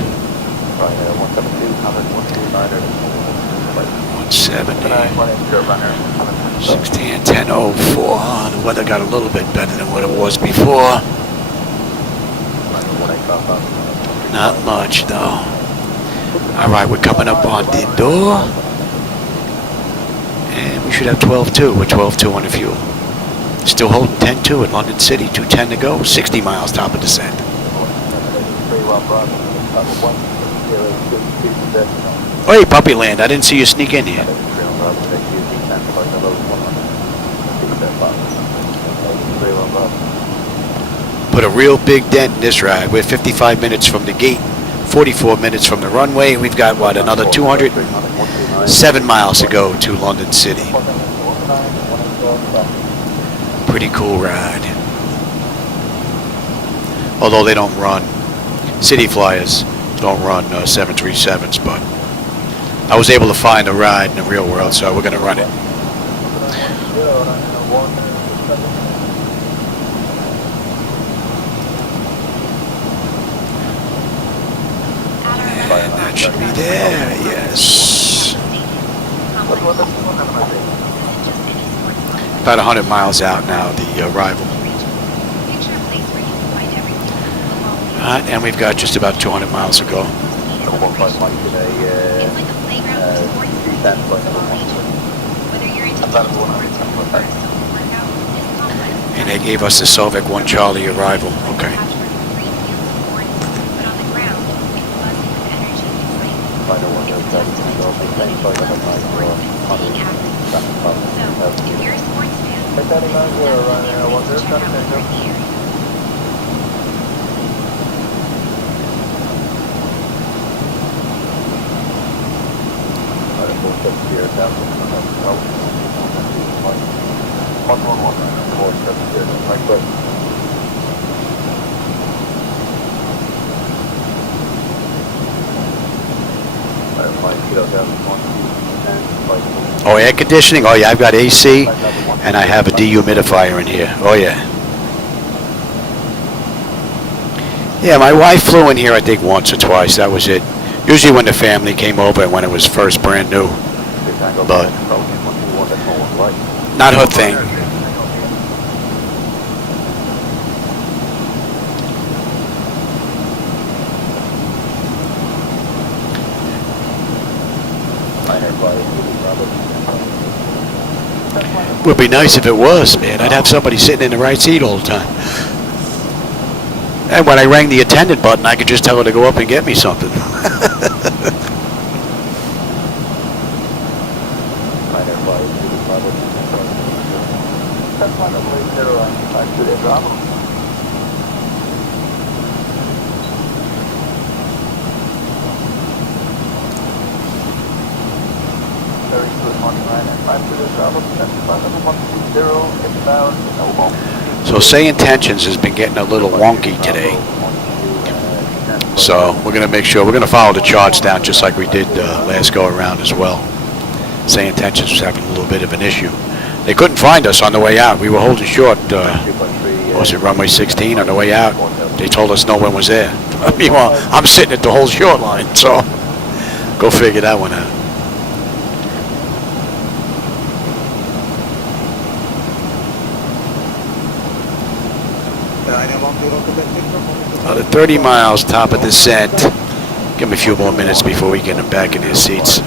170. 60 and 10.04. The weather got a little bit better than what it was before. Not much though. Alright, we're coming up on the door. And we should have 12.2. We're 12.2 on the fuel. Still holding 10.2 at London City. 210 to go. 60 miles top of descent. Oh, hey, Puppy Land. I didn't see you sneak in here. Put a real big dent in this ride. We're 55 minutes from the gate, 44 minutes from the runway. We've got, what, another 207 miles to go to London City. Pretty cool ride. Although they don't run, city flyers don't run 737s, but I was able to find a ride in the real world, so we're going to run it. And that should be there, yes. About 100 miles out now, the arrival. Alright, and we've got just about 200 miles to go. And they gave us the Sovic 1 Charlie arrival. Okay. Oh, air conditioning? Oh yeah, I've got AC and I have a dehumidifier in here. Oh yeah. Yeah, my wife flew in here I think once or twice, that was it. Usually when the family came over and when it was first brand new. But not her thing. Would be nice if it was, man. I'd have somebody sitting in the right seat all the time. And when I rang the attendant button, I could just tell her to go up and get me something. So SayIntentions has been getting a little wonky today. So we're going to make sure, we're going to follow the charts down just like we did last go around as well. SayIntentions was having a little bit of an issue. They couldn't find us on the way out. We were holding short, what was it, runway 16 on the way out. They told us no one was there. Meanwhile, I'm sitting at the whole short line, so go figure that one out. Another 30 miles, top of descent. Give them a few more minutes before we get them back in their seats.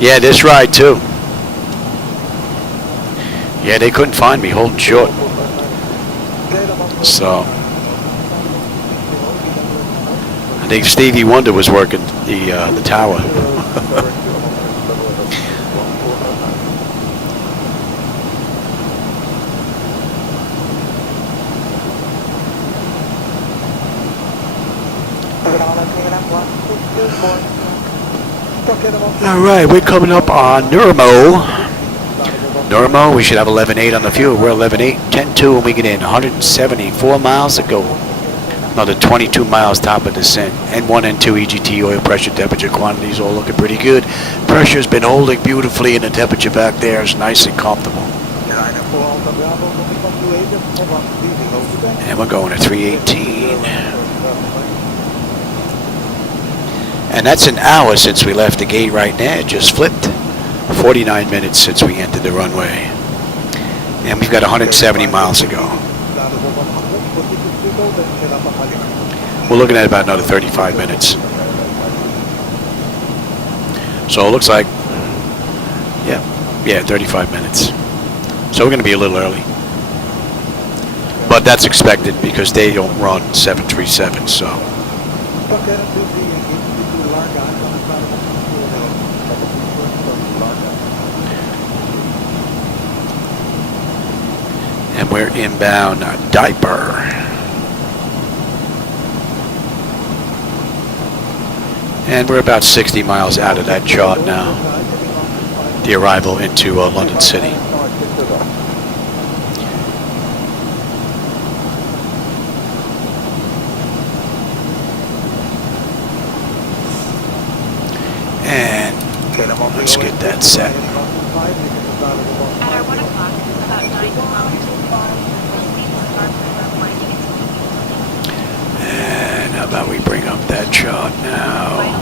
Yeah, this ride too. Yeah, they couldn't find me holding short. So I think Stevie Wonder was working the tower. All right, we're coming up on Nurmo. We should have 11.8 on the fuel. We're 11.8, 10.2 when we get in. 174 miles to go. Another 22 miles top of descent. N1, N2, EGT, oil pressure, temperature, quantities all looking pretty good. Pressure's been holding beautifully, and the temperature back there is nice and comfortable. And we're going to 318. And that's an hour since we left the gate right now. It just flipped. 49 minutes since we entered the runway. And we've got 170 miles to go. We're looking at about another 35 minutes. So it looks like, yeah, Yeah, 35 minutes. So we're going to be a little early. But that's expected because they don't run 737, so. And we're inbound Diaper. And we're about 60 miles out of that chart now. The arrival into London City. And let's get that set. At our 1 o'clock, about 9 kilometers. And how about we bring up that chart now?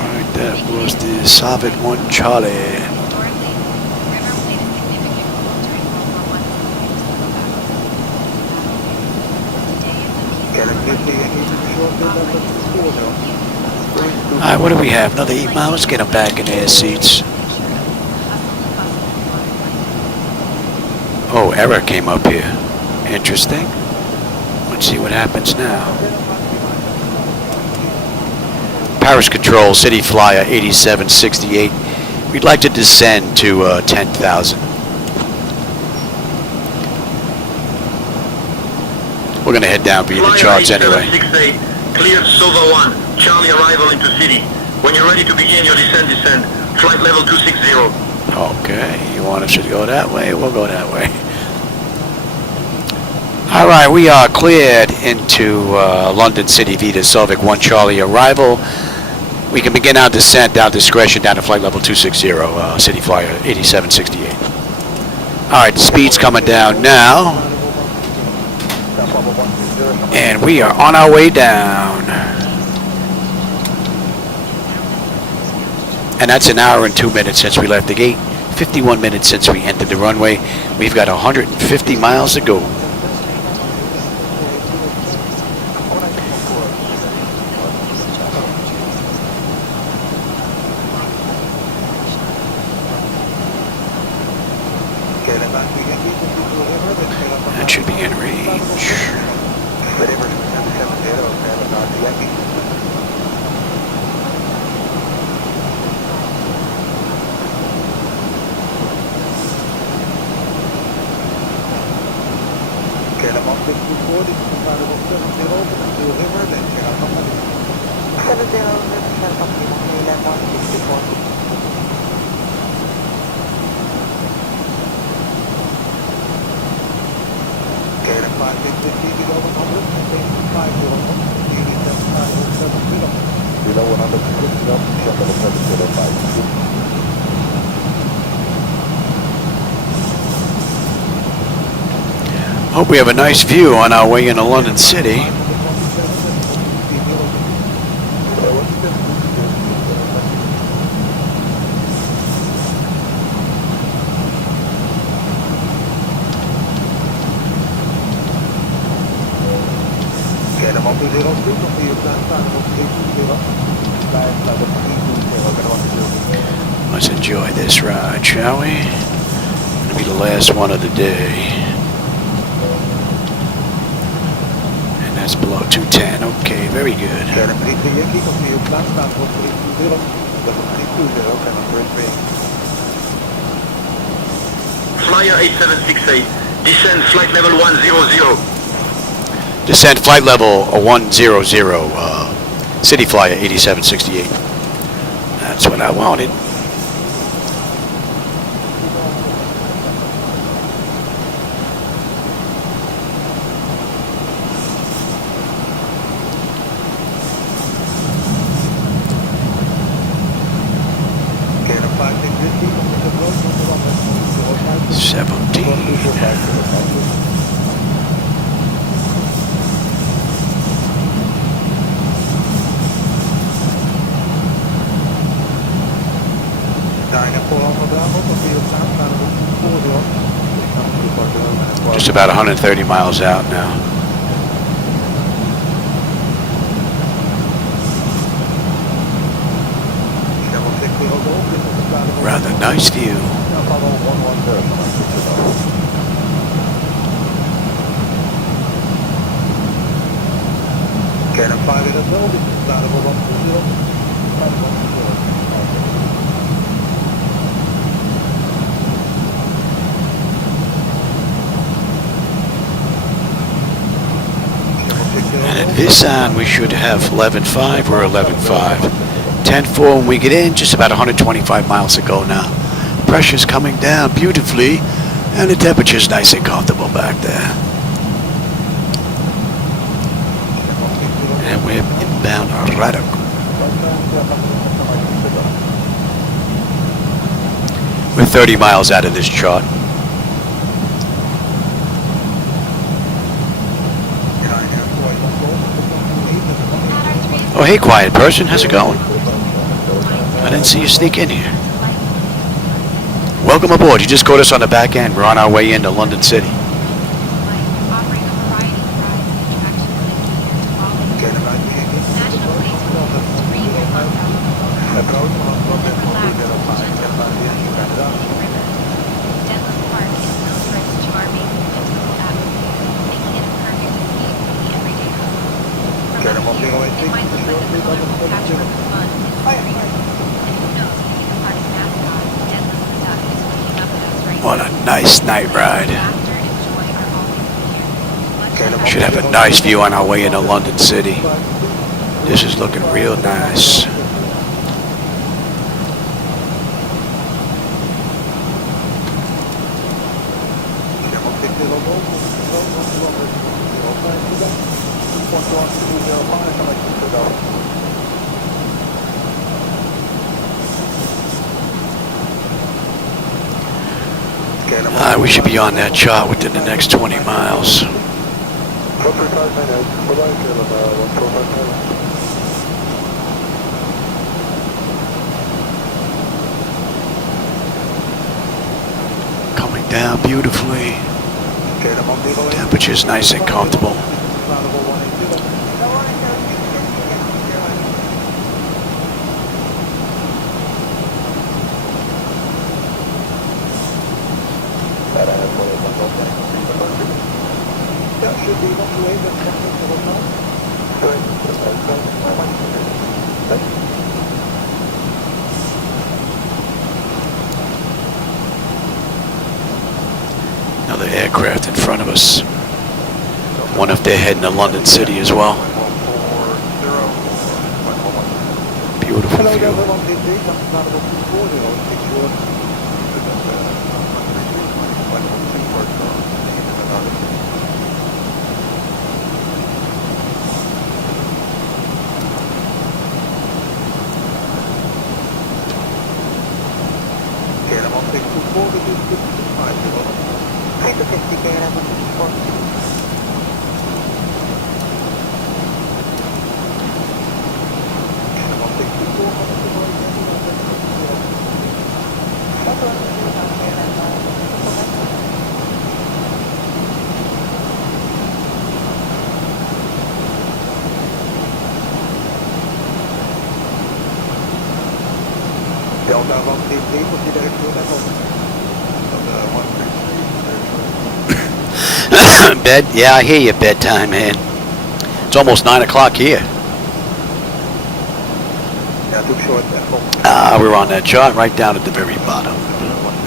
Alright, that was the Soviet 1 Charlie. Alright, what do we have? Another 8 miles? Let's get them back in their seats. Oh, error came up here. Interesting. Let's see what happens now. Paris Control, City Flyer 8768. We'd like to descend to 10,000. We're going to head down via the charts anyway. Cleared Sova 1, Charlie arrival into city. When you're ready to begin your descend. Flight level 260. Okay, you want us to go that way? We'll go that way. Alright, we are cleared into London City via the Soviet 1 Charlie arrival. We can begin our descent down discretion down to flight level 260, City Flyer 8768. Alright, the speed's coming down now. And we are on our way down. And that's an hour and 2 minutes since we left the gate. 51 minutes since we entered the runway. We've got 150 miles to go. That should be in range. Hope we have a nice view on our way into London City. Let's enjoy this ride, shall we? It'll be the last one of the day. And that's below 210. Okay, very good. Flyer 8768. Descend flight level 100. Descent flight level 100, City Flyer 8768. That's what I wanted. Just about 130 miles out now. nice view. Can I find it as well? This is Zurich 120. And at this end, we should have 11.5 or 11.5. 10.4 when we get in, just about 125 miles to go now. Pressure's coming down beautifully, and the temperature's nice and comfortable back there. And we're inbound Radok. We're 30 miles out of this chart. Oh, hey, quiet person. How's it going? I didn't see you sneak in here. Welcome aboard. You just caught us on the back end. We're on our way into London City. What a nice night ride. Should have a nice view on our way into London City. This is looking real nice. We should be on that chart within the next 20 miles. Coming down beautifully. Temperature's nice and comfortable. Another aircraft in front of us. One if they're heading to London City as well. Beautiful view. Bed? Yeah, I hear you, bedtime, man. It's almost 9 o'clock here. We're on that chart right down at the very bottom.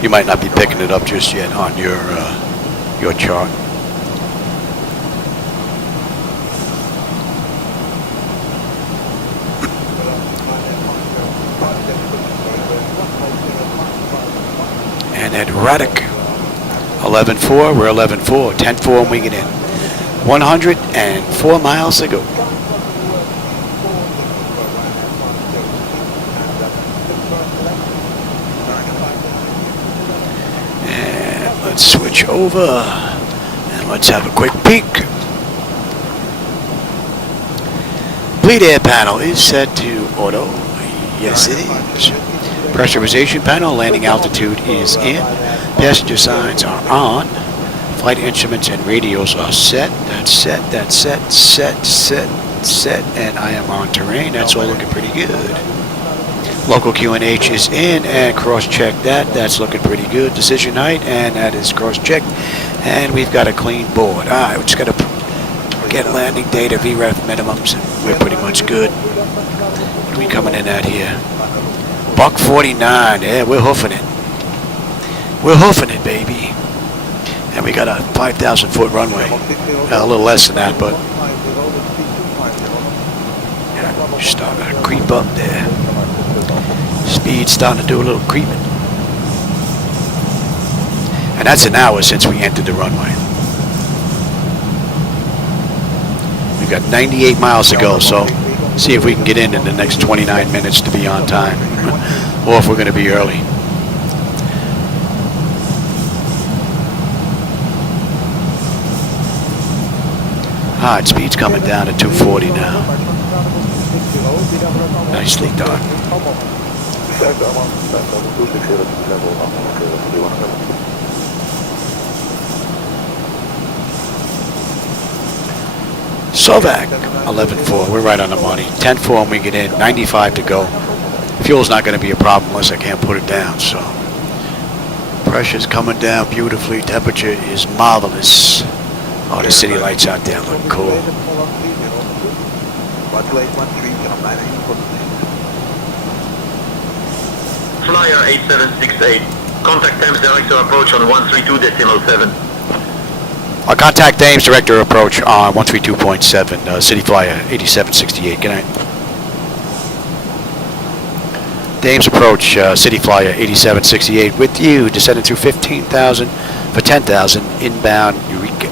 You might not be picking it up just yet on your chart. And at Radok, 11.4, we're 11.4, 10.4 when we get in. 104 miles to go. And let's switch over and let's have a quick peek. Bleed air panel is set to auto. Yes, it is. Pressurization panel, landing altitude is in. Passenger signs are on. Flight instruments and radios are set. That's set, that's set, set, set, set, and I am on terrain. That's all looking pretty good. Local QNH is in and cross-check that. That's looking pretty good. Decision height, and that is cross-checked. And we've got a clean board. Alright, we just got to get landing data, VREF minimums, and we're pretty much good. What are we coming in at here? Buck 49. Yeah, we're hoofing it. We're hoofing it, baby. And we got a 5,000 foot runway. A little less than that, but yeah, we're starting to creep up there. Speed's starting to do a little creeping. And that's an hour since we entered the runway. We've got 98 miles to go, so see if we can get in the next 29 minutes to be on time. Or if we're going to be early. Alright, speed's coming down to 240 now. Nicely done. Sovac, 11.4, we're right on the money. 10.4 when we get in, 95 to go. Fuel's not going to be a problem unless I can't put it down, so. Pressure's coming down beautifully, temperature is marvelous. Oh, the city lights out there look cool. Flyer 8768. Contact Thames Director approach on 132.7. I'll contact Thames Director approach on 132.7, City Flyer 8768. Good night. Thames approach, City Flyer 8768 with you, descending through 15,000 for 10,000 inbound Eureka.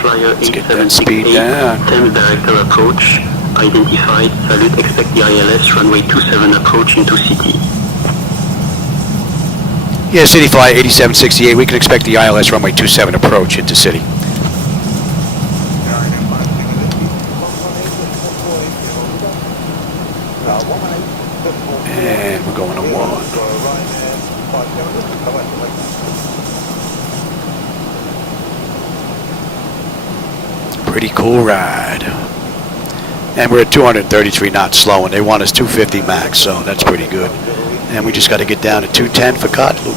Flyer Let's get that speed 8768, down. Thames Director approach, identified, salute, expect the ILS, runway 27 approach into city. Yeah, City Flyer 8768, we can expect the ILS runway 27 approach into city. And we're going to 1. Pretty cool ride. And we're at 233 knots slow, and they want us 250 max, so that's pretty good. And we just got to get down to 210 for Cockpit.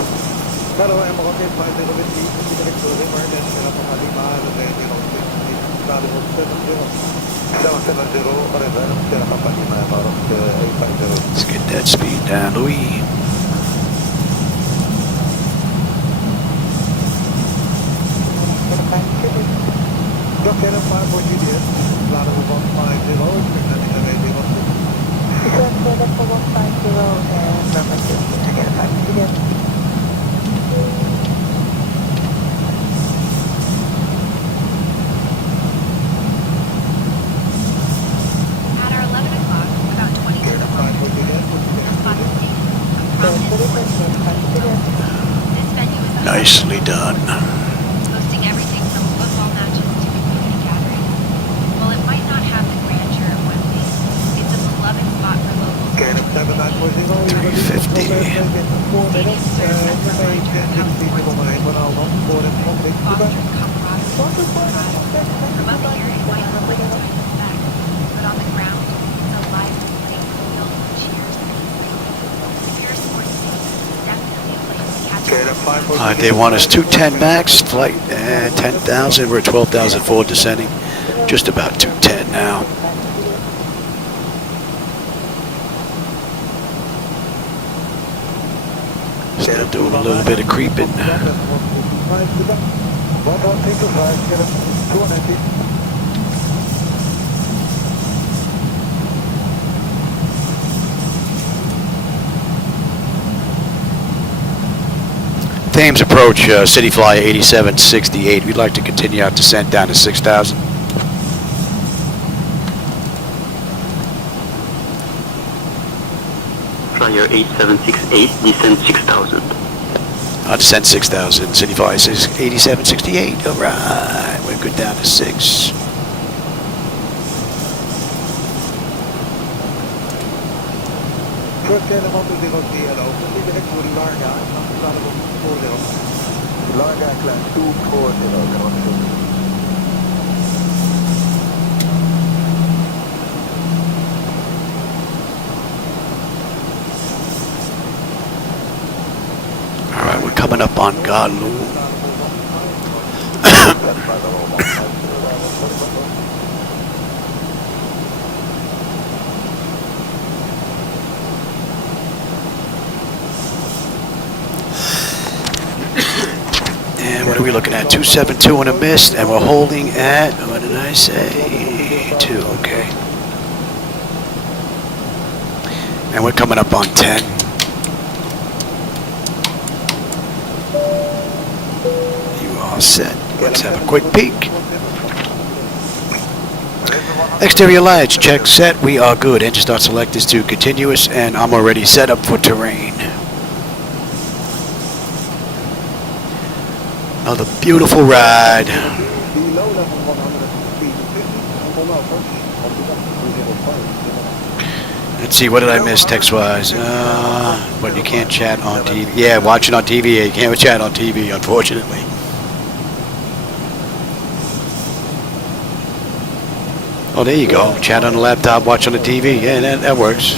Let's get that speed down, Louis. At our 11 o'clock, about 20 to the moment, we're spotted stadium, a prominent sports This venue is Nicely done. hosting everything from football matches to community gatherings. While it might not have the grandeur of Wembley, it's a beloved spot for locals. 350. Stadium serves as the reminder of how sports foster camaraderie and pride. From up here, it might look like a tiny speck, but on the ground, it's a lively place built on cheers and peace. If you're a sports fan, it's definitely a place to catch They want us 210 max, flight 10,000. We're at 12,004 descending. Just about 210 now. Still doing a little bit of creeping. Thames approach, City Flyer 8768. We'd like to continue our descent down to 6,000. Flyer 8768, descend 6000. Descent 6,000. City Flyer says 8768. All right, we're good down to 6. coming up on Galu. And what are we looking at? 272 in a mist, and we're holding at, what did I say? 2, okay. And we're coming up on 10. You all set? Let's have a quick peek. Exterior lights, check, set. We are good. Engine start select is to continuous, and I'm already set up for terrain. Another beautiful ride. Let's see, what did I miss text-wise? But you can't chat on TV. Yeah, watching on TV. You can't chat on TV, unfortunately. Oh, there you go. Chat on the laptop, watch on the TV. Yeah, that works.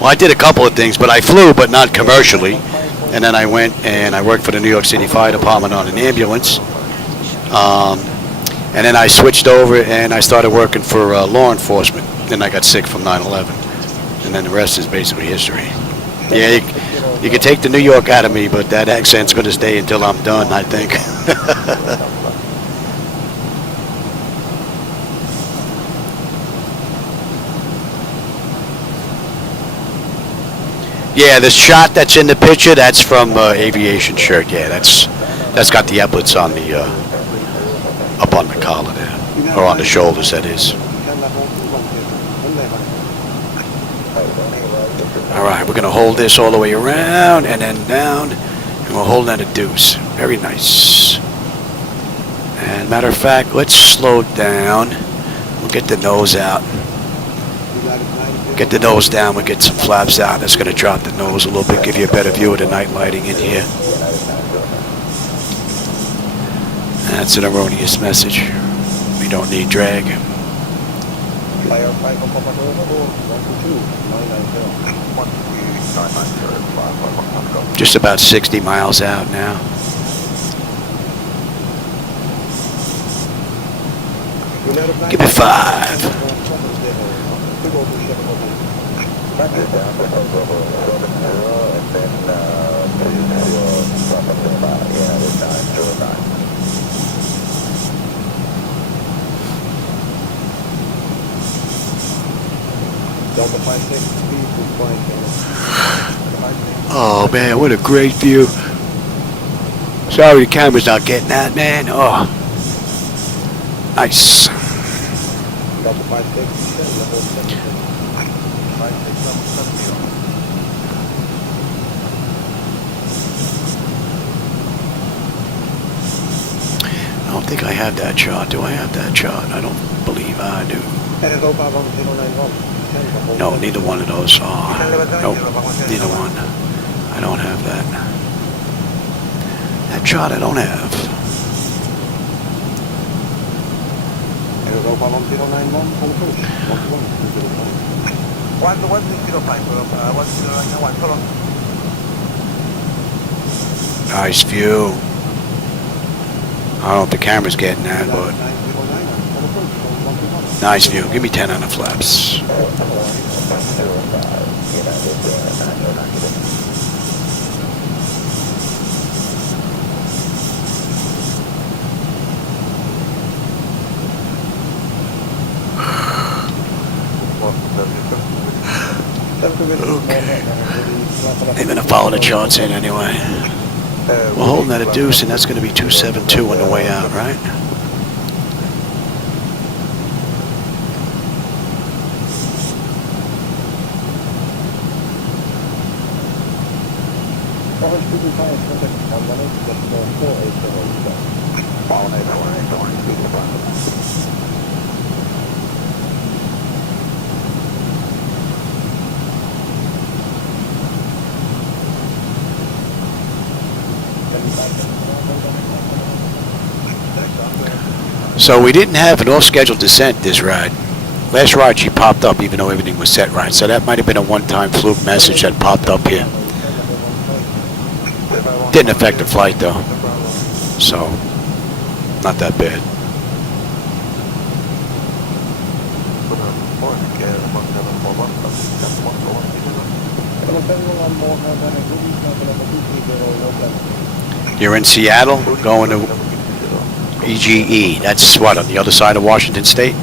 Well, I did a couple of things, but I flew, but not commercially. And then I went and I worked for the New York City Fire Department on an ambulance. And then I switched over and I started working for law enforcement. Then I got sick from 9/11. And then the rest is basically history. Yeah, you can take the New York out of me, but that accent's going to stay until I'm done, I think. Yeah, the shot that's in the picture, that's from Aviation Shirt. Yeah, that's got the epaulets on the up on the collar there, or on the shoulders, that is. All right, we're gonna hold this all the way around and then down, and we'll hold at a deuce. Very nice. And matter of fact, let's slow down. We'll get the nose out. Get the nose down, we'll get some flaps out. That's going to drop the nose a little bit, give you a better view of the night lighting in here. That's an erroneous message. We don't need drag. Just about 60 miles out now. Give it 5. Oh man, what a great view. Sorry the camera's not getting that, man. Oh, nice. I don't think I have that chart. Do I have that chart? I don't believe I do. No, neither one of those. Oh, nope, neither one. I don't have that. That chart I don't have. Nice view. I don't know if the camera's getting that, but nice view. Give me 10 on the flaps. They're going to follow the charts in anyway. We're holding at a deuce, and that's going to be 272 on the way out, right? So we didn't have an off-schedule descent this ride. Last ride she popped up even though everything was set right. So that might have been a one-time fluke message that popped up here. Didn't affect the flight though. So, not that bad. You're in Seattle, going to EGE. That's what, on the other side of Washington State?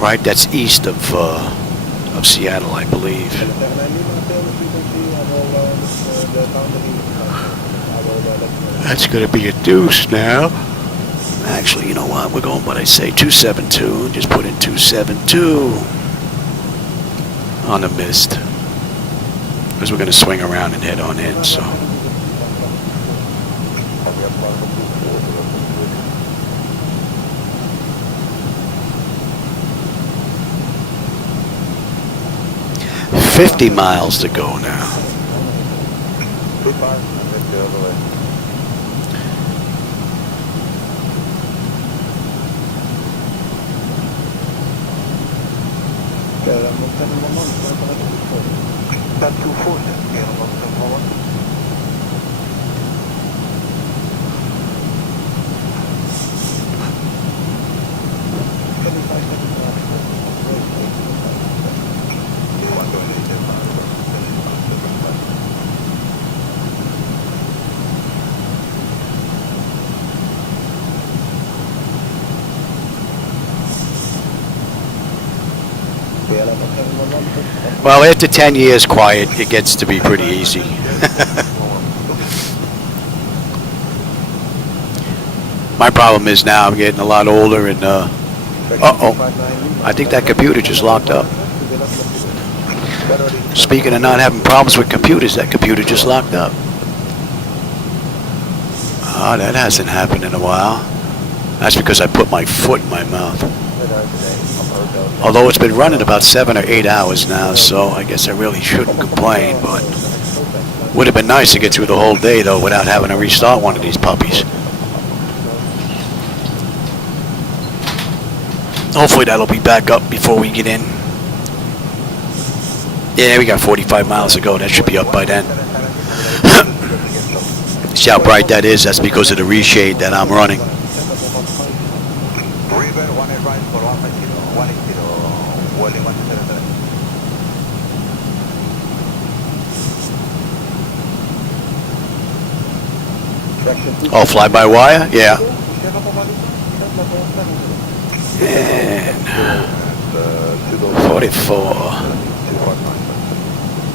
Right, that's east of Seattle, I believe. That's going to be a deuce now. Actually, you know what? We're going, what I say, 272. Just put in 272 on the mist. Because we're going to swing around and head on in, so. $50 miles to go now. Well, after 10 years quiet, it gets to be pretty easy. My problem is now I'm getting a lot older and, I think that computer just locked up. Speaking of not having problems with computers, that computer just locked up. Oh, that hasn't happened in a while. That's because I put my foot in my mouth. Although it's been running about 7 or 8 hours now, so I guess I really shouldn't complain, but would have been nice to get through the whole day, though, without having to restart one of these puppies. Hopefully that'll be back up before we get in. Yeah, we got 45 miles to go. That should be up by then. See how bright that is? That's because of the reshade that I'm running. Oh, fly-by-wire? Yeah. And 44.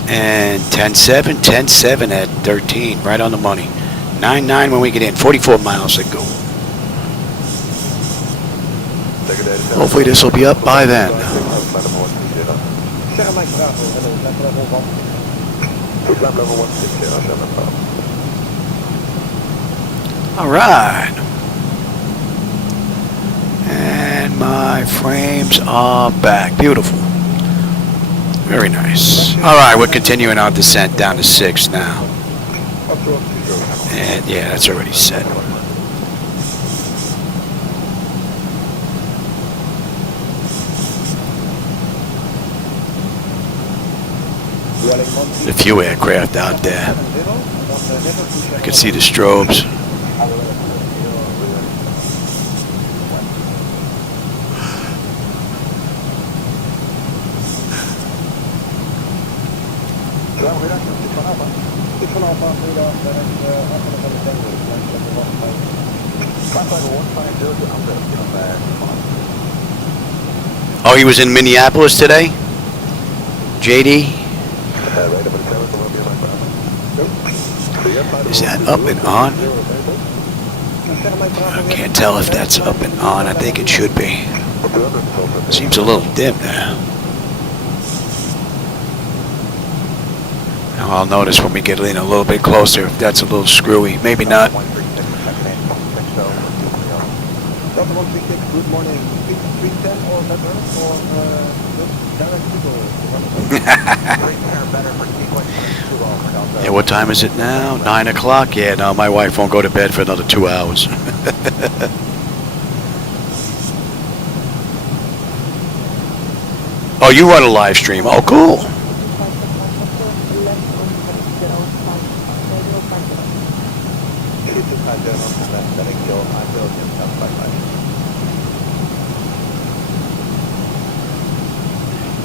And 10-7, 10-7 at 13, right on the money. 9-9 when we get in, 44 miles to go. Hopefully this will be up by then. All right. And my frames are back. Beautiful. Very nice. All right, we're continuing our descent down to 6 now. And yeah, that's already set. A few aircraft out there. I can see the strobes. Oh, he was in Minneapolis today? JD? Is that up and on? I can't tell if that's up and on. I think it should be. Seems a little dim there. Now I'll notice when we get in a little bit closer if that's a little screwy. Maybe not. Good morning. 310 or better for Yeah, what time is it now? 9 o'clock? Yeah, no, my wife won't go to bed for another 2 hours. Oh, you run a live stream. Oh, cool.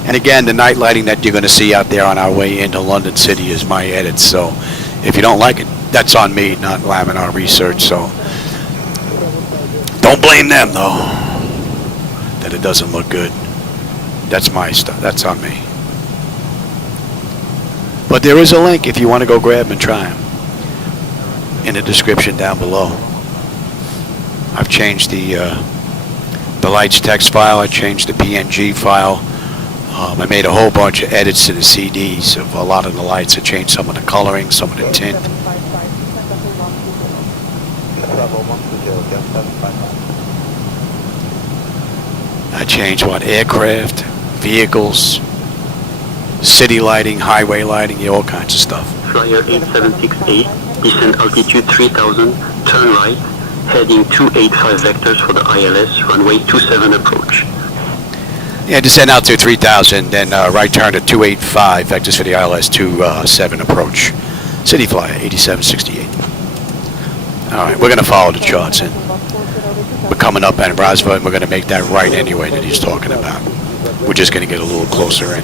And again, the night lighting that you're going to see out there on our way into London City is my edit. So if you don't like it, that's on me, not Laminar Research. So don't blame them, though, that it doesn't look good. That's my stuff. That's on me. But there is a link if you want to go grab them and try them in the description down below. I've changed the lights text file. I changed the PNG file. I made a whole bunch of edits to the CDs of a lot of the lights. I changed some of the coloring, some of the tint. I changed what? Aircraft, vehicles, city lighting, highway lighting, yeah, all kinds of stuff. Flyer 8768, descend altitude 3000, turn right, heading 285 vectors for the ILS, runway 27 approach. Yeah, descend out to 3000, then right turn to 285 vectors for the ILS 27 approach. City Flyer 8768. All right, we're going to follow the charts in. We're coming up at Roswell, and we're going to make that right anyway that he's talking about. We're just going to get a little closer in.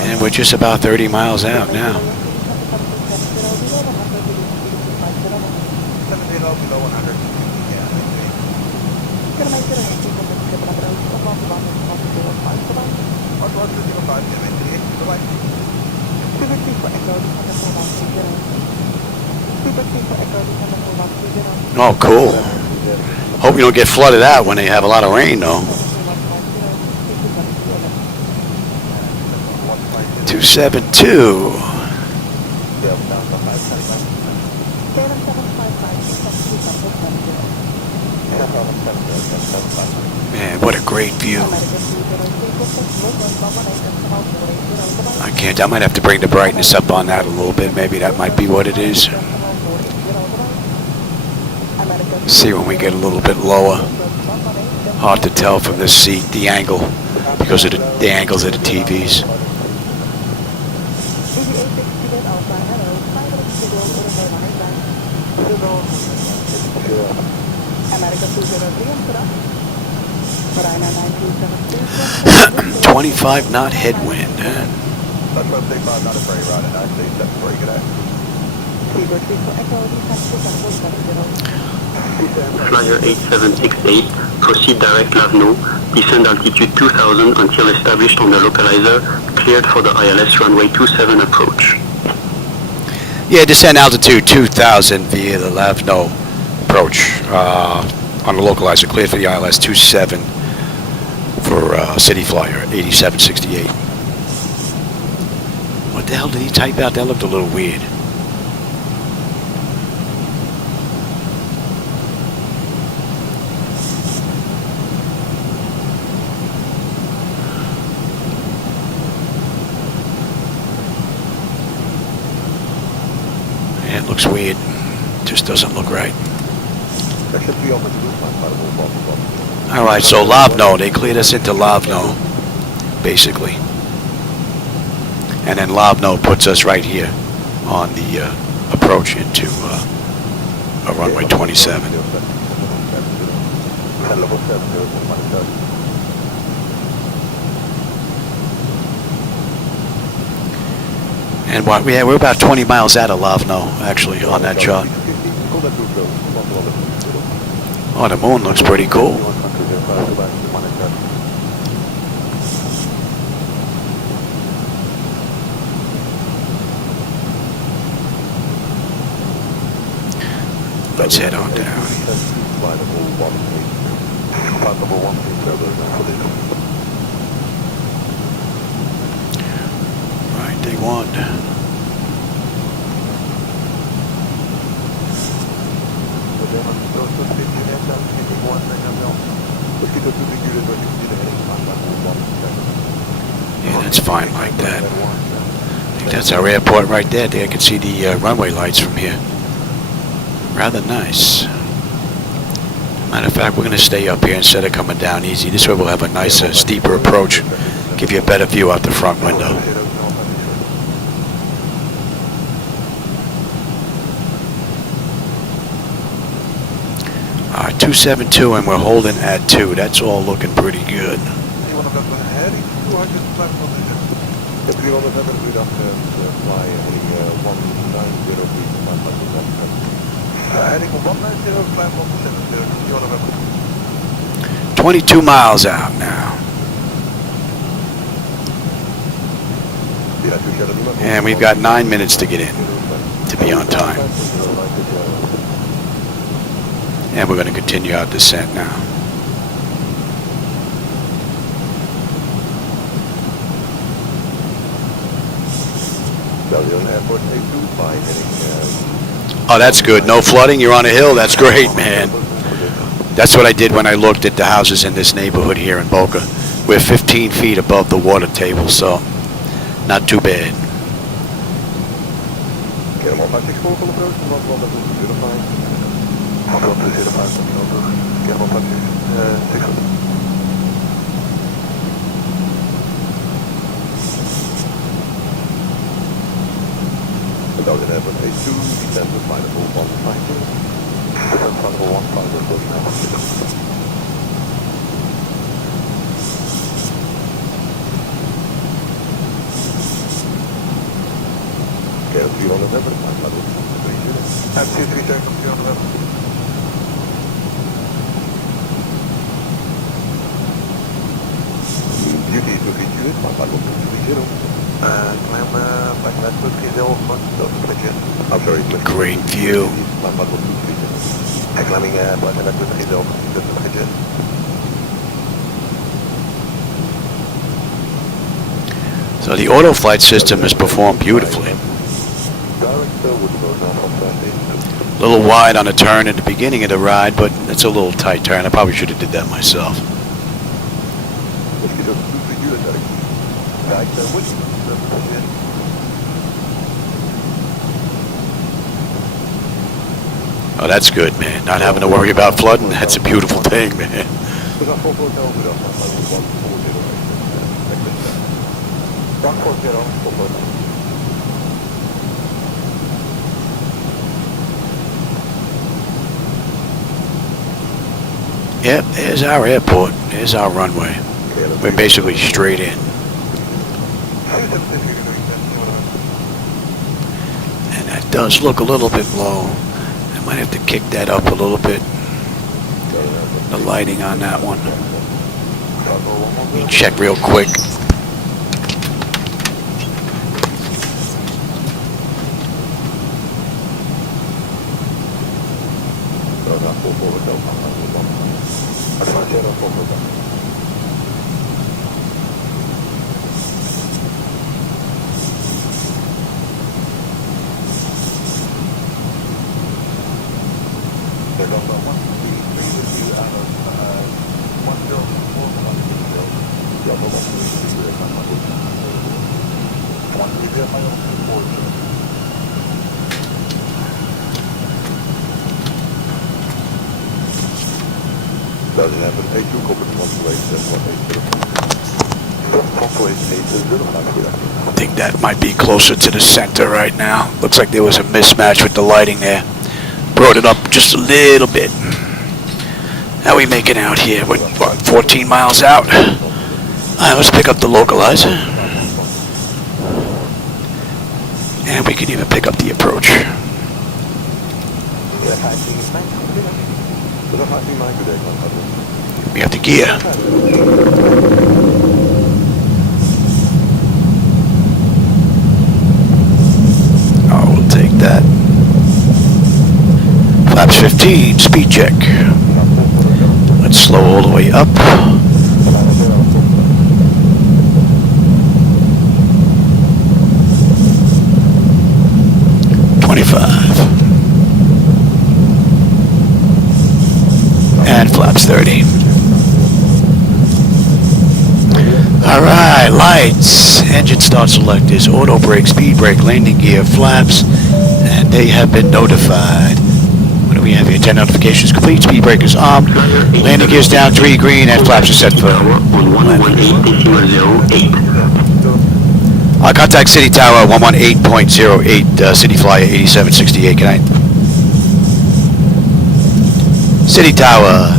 And we're just about 30 miles out now. Oh, cool. Hope you don't get flooded out when they have a lot of rain, though. 272. Man, what a great view. I might have to bring the brightness up on that a little bit. Maybe that might be what it is. See when we get a little bit lower. Hard to tell from this seat, the angle, because of the angles of the TVs. .25 knot headwind. Flyer 8768, proceed direct Lavno, descend altitude 2000 until established on the localizer, cleared for the ILS runway 27 approach. Yeah, descend altitude 2000 via the Lavno approach on the localizer, cleared for the ILS 27 for City Flyer 8768. What the hell did he type out? That looked a little weird. Yeah, it looks weird. Just doesn't look right. Alright, so Lavno, they cleared us into Lavno, basically. And then Lavno puts us right here on the approach into a runway 27. And what? Yeah, we're about 20 miles out of Lavno, actually, on that chart. Oh, the moon looks pretty cool. Let's head on down. want. Yeah, that's fine like that. I think that's our airport right there. There, I can see the runway lights from here. Rather nice. Matter of fact, we're going to stay up here instead of coming down easy. This way we'll have a nicer, steeper approach. Give you a better view out the front window. 272 and we're holding at 2. That's all looking pretty good. Heading 190, 22 miles out now. And we've got 9 minutes to get in to be on time. And we're going to continue our descent now. Oh, that's good. No flooding. You're on a hill. That's great, man. That's what I did when I looked at the houses in this neighborhood here in Boca. We're 15 feet above the water table, so not too bad. Great view. So the auto flight system has performed beautifully. A little wide on a turn at the beginning of the ride, but it's a little tight turn. I probably should have did that myself. Oh, that's good, man. Not having to worry about flooding, that's a beautiful thing, man. Yep, there's our airport. There's our runway. We're basically straight in. And that does look a little bit low. I might have to kick that up a little bit. The lighting on that one. Let me check real quick. I think that might be closer to the center right now. Looks like there was a mismatch with the lighting there. Brought it up just a little bit. How are we making out here? What, 14 miles out? Alright, let's pick up the localizer. And we can even pick up the approach. We have the gear. Oh, we'll take that. Flaps 15, speed check. Let's slow all the way up. 25. And flaps 30. Alright, lights, engine start selectors, auto brake, speed brake, landing gear, flaps, and they have been notified. What do we have here? 10 notifications complete, speed brake is armed, landing gears down, 3 green, and flaps are set for contact City Tower 118.08, City Flyer 8768, can I? City Tower,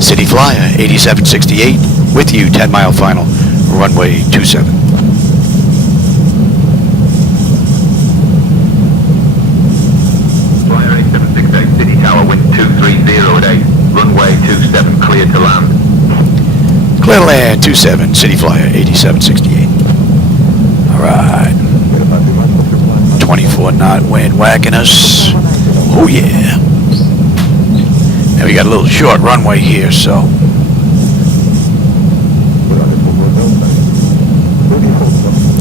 City Flyer 8768, with you, 10 mile final, runway 27. Flyer 8768, City Tower, wind 230 at 8, runway 27, clear to land. Clear to land, 27, City Flyer 8768. Alright. 24 knot wind whacking us. Oh yeah. Now we got a little short runway here, so.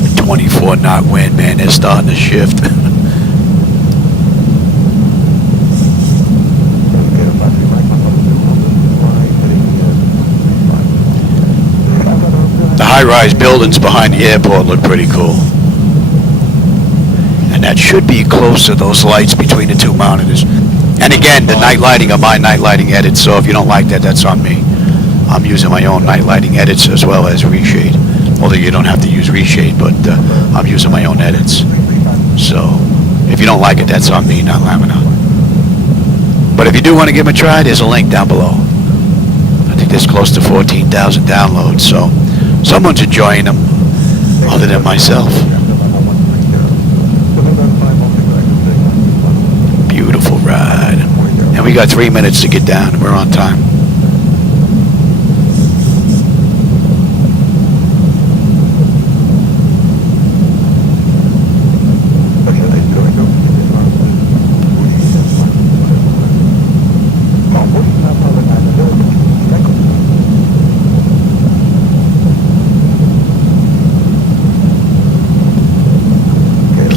A 24 knot wind, man, they're starting to shift. The high-rise buildings behind the airport look pretty cool. And that should be close to those lights between the two monitors. And again, the night lighting are my night lighting edits, so if you don't like that, that's on me. I'm using my own night lighting edits as well as reshade. Although you don't have to use reshade, but I'm using my own edits. So, if you don't like it, that's on me, not Lamina. But if you do want to give them a try, there's a link down below. I think there's close to 14,000 downloads, so someone's enjoying them, other than myself. Beautiful ride. And we got 3 minutes to get down, and we're on time.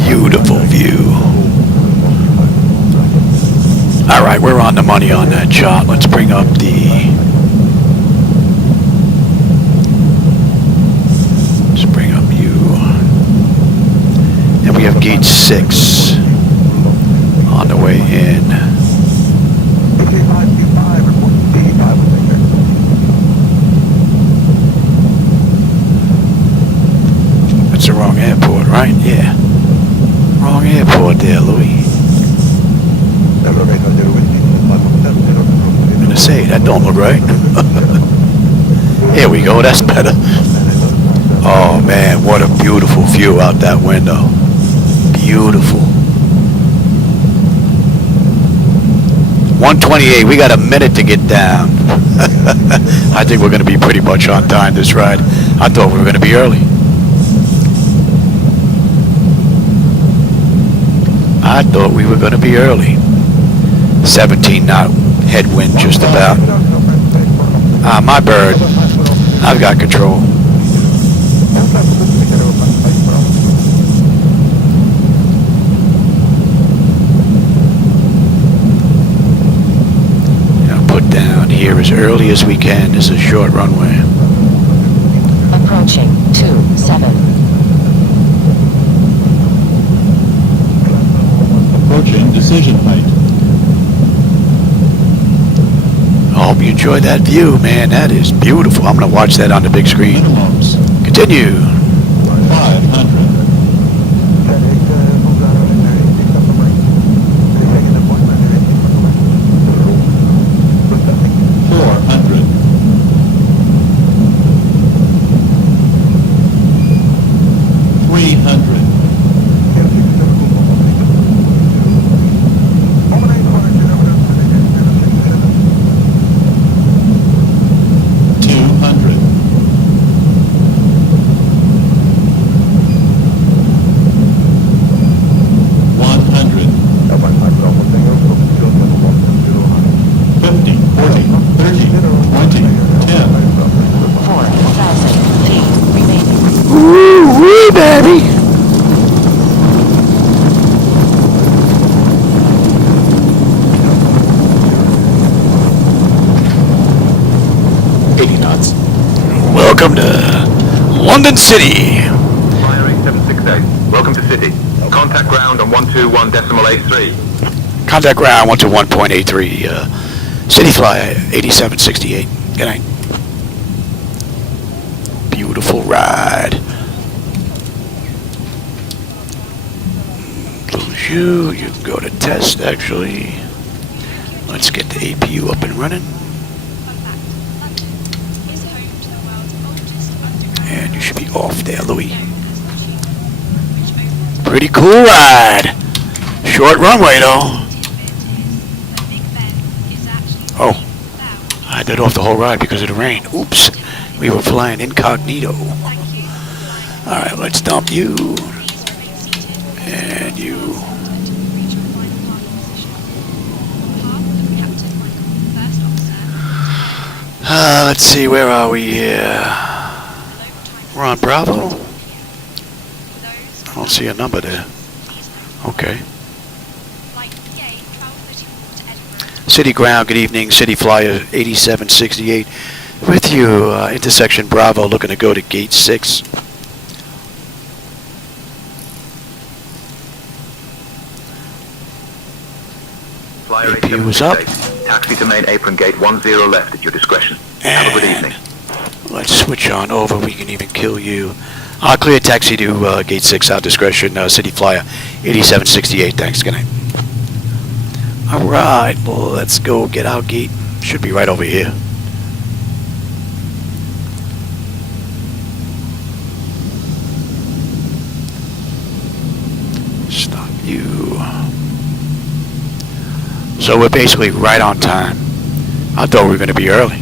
Beautiful view. Alright, we're on the money on that chart. Let's bring up you. And we have gate 6 on the way in. That's the wrong airport, right? Yeah. Wrong airport there, Louis. I'm gonna say, that don't look right. Here we go, that's better. Oh man, what a beautiful view out that window. Beautiful. 128, we got a minute to get down. I think we're gonna be pretty much on time this ride. I thought we were gonna be early. I thought we were gonna be early. 17 knot headwind just about. Ah, my bird. I've got control. Put down here as early as we can. This is a short runway. Approaching 27. Approaching decision height. I hope you enjoyed that view, man. That is beautiful. I'm going to watch that on the big screen. Minimums. Continue. 500. 400. 300. 200. welcome to London City. Firing 768. Welcome to City. Contact ground on 121.83. Contact ground 121.83. City Flyer 8768. Good night. Beautiful ride. Lose you. You can go to test actually. Let's get the APU up and running. And you should be off there, Louis. Pretty cool ride. Short runway though. Oh, I did off the whole ride because of the rain. Oops, we were flying incognito. Alright, let's dump you. And you. Let's see, where are we here? We're on Bravo? I don't see a number there. Okay. City ground, good evening. City Flyer 8768. With you, intersection Bravo, looking to go to gate 6. Flyer APU is up. Taxi to main apron gate 10 left at your discretion. Have a good evening. Let's switch on over. We can even kill you. Clear taxi to gate 6, our discretion. City Flyer 8768. Thanks. Good night. Alright, well, let's go get our gate. Should be right over here. Stop you. So we're basically right on time. I thought we were going to be early.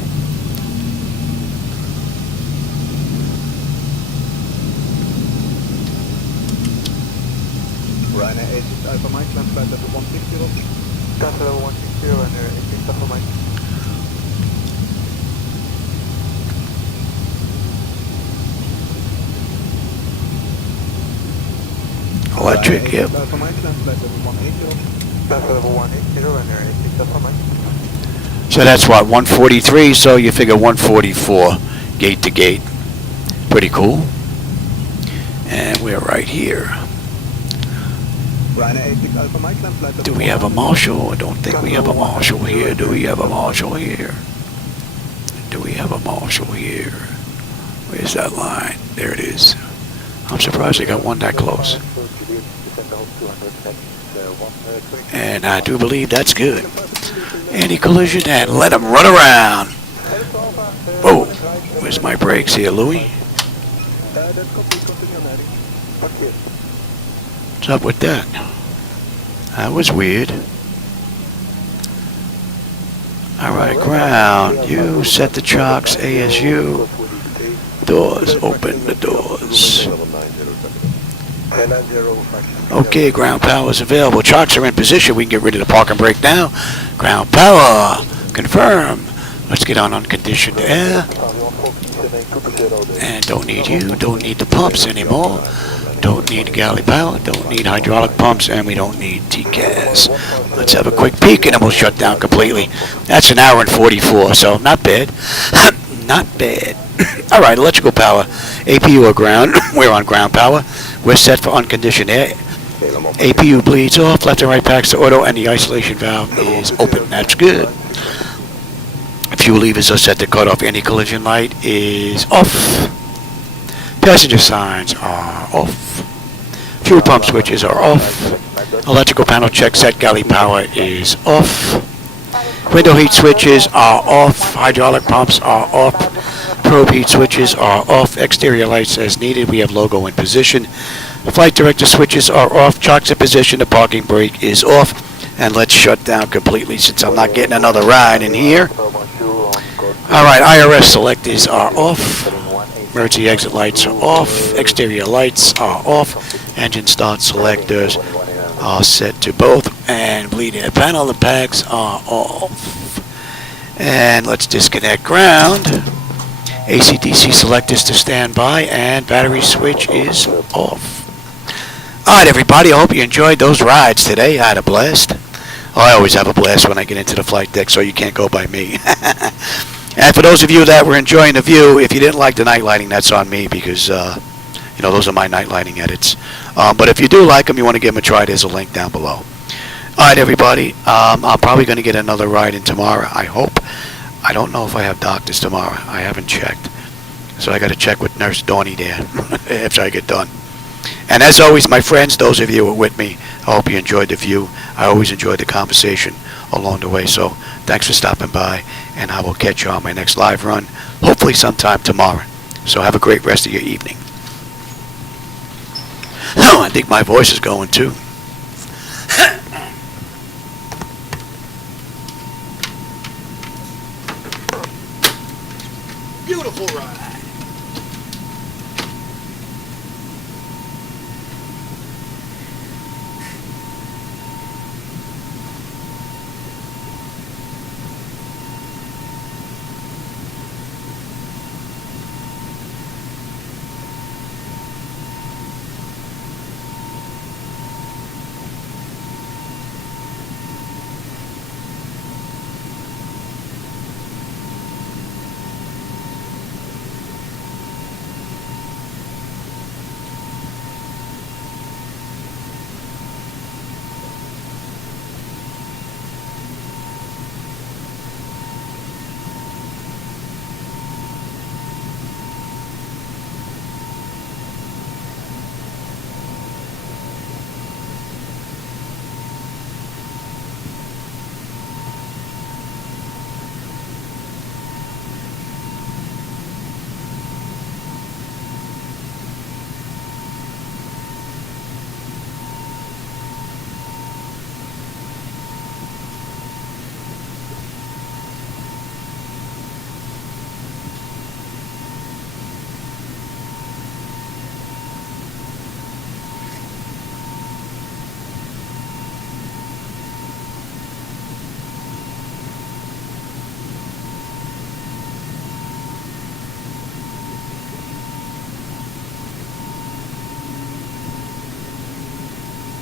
Ryanair 86 Alpha Mike, land flight level 160. Transfer level 160, Ryanair 86 Alpha Mike. Electric, yep. Alpha Mike, land flight level 180. Transfer level 180, Ryanair 86 Alpha Mike. So that's what, 143, so you figure 144 gate to gate. Pretty cool. And we're right here. Do we have a marshal? I don't think we have a marshal here. Do we have a marshal here? Do we have a marshal here? Where's that line? There it is. I'm surprised they got one that close. And I do believe that's good. Anti-collision and let them run around. Whoa, where's my brakes here, Louis? What's up with that? That was weird. Alright, ground. You set the chocks, ASU. Doors, open the doors. Okay, ground power is available. Chocks are in position. We can get rid of the park and brake now. Ground power, confirm. Let's get on unconditioned air. And don't need you, don't need the pumps anymore. Don't need galley power, don't need hydraulic pumps, and we don't need TCAS. Let's have a quick peek and then we'll shut down completely. That's an hour and 44, so not bad. Not bad. Alright, electrical power. APU or ground. We're on ground power. We're set for unconditioned air. APU bleeds off, left and right packs to auto, and the isolation valve is open. That's good. Fuel levers are set to cut off. Anti-collision light is off. Passenger signs are off. Fuel pump switches are off. Electrical panel check set. Galley power is off. Window heat switches are off. Hydraulic pumps are off. Probe heat switches are off. Exterior lights as needed. We have logo in position. Flight director switches are off. Chocks in position. The parking brake is off. And let's shut down completely since I'm not getting another ride in here. Alright, IRS selectors are off. Emergency exit lights are off. Exterior lights are off. Engine start selectors are set to both. And bleed air panel and packs are off. And let's disconnect ground. AC/DC selectors to stand by. And battery switch is off. Alright everybody, I hope you enjoyed those rides today. I had a blast. Oh, I always have a blast when I get into the flight deck, so you can't go by me. And for those of you that were enjoying the view, if you didn't like the night lighting, that's on me because, you know, those are my night lighting edits. But if you do like them, you want to give them a try, there's a link down below. All right, everybody. I'm probably going to get another ride in tomorrow, I hope. I don't know if I have doctors tomorrow. I haven't checked. So I got to check with Nurse Dawney there after I get done. And as always, my friends, those of you who are with me, I hope you enjoyed the view. I always enjoyed the conversation along the way. So thanks for stopping by, and I will catch you on my next live run, hopefully sometime tomorrow. So have a great rest of your evening. Oh, I think my voice is going too.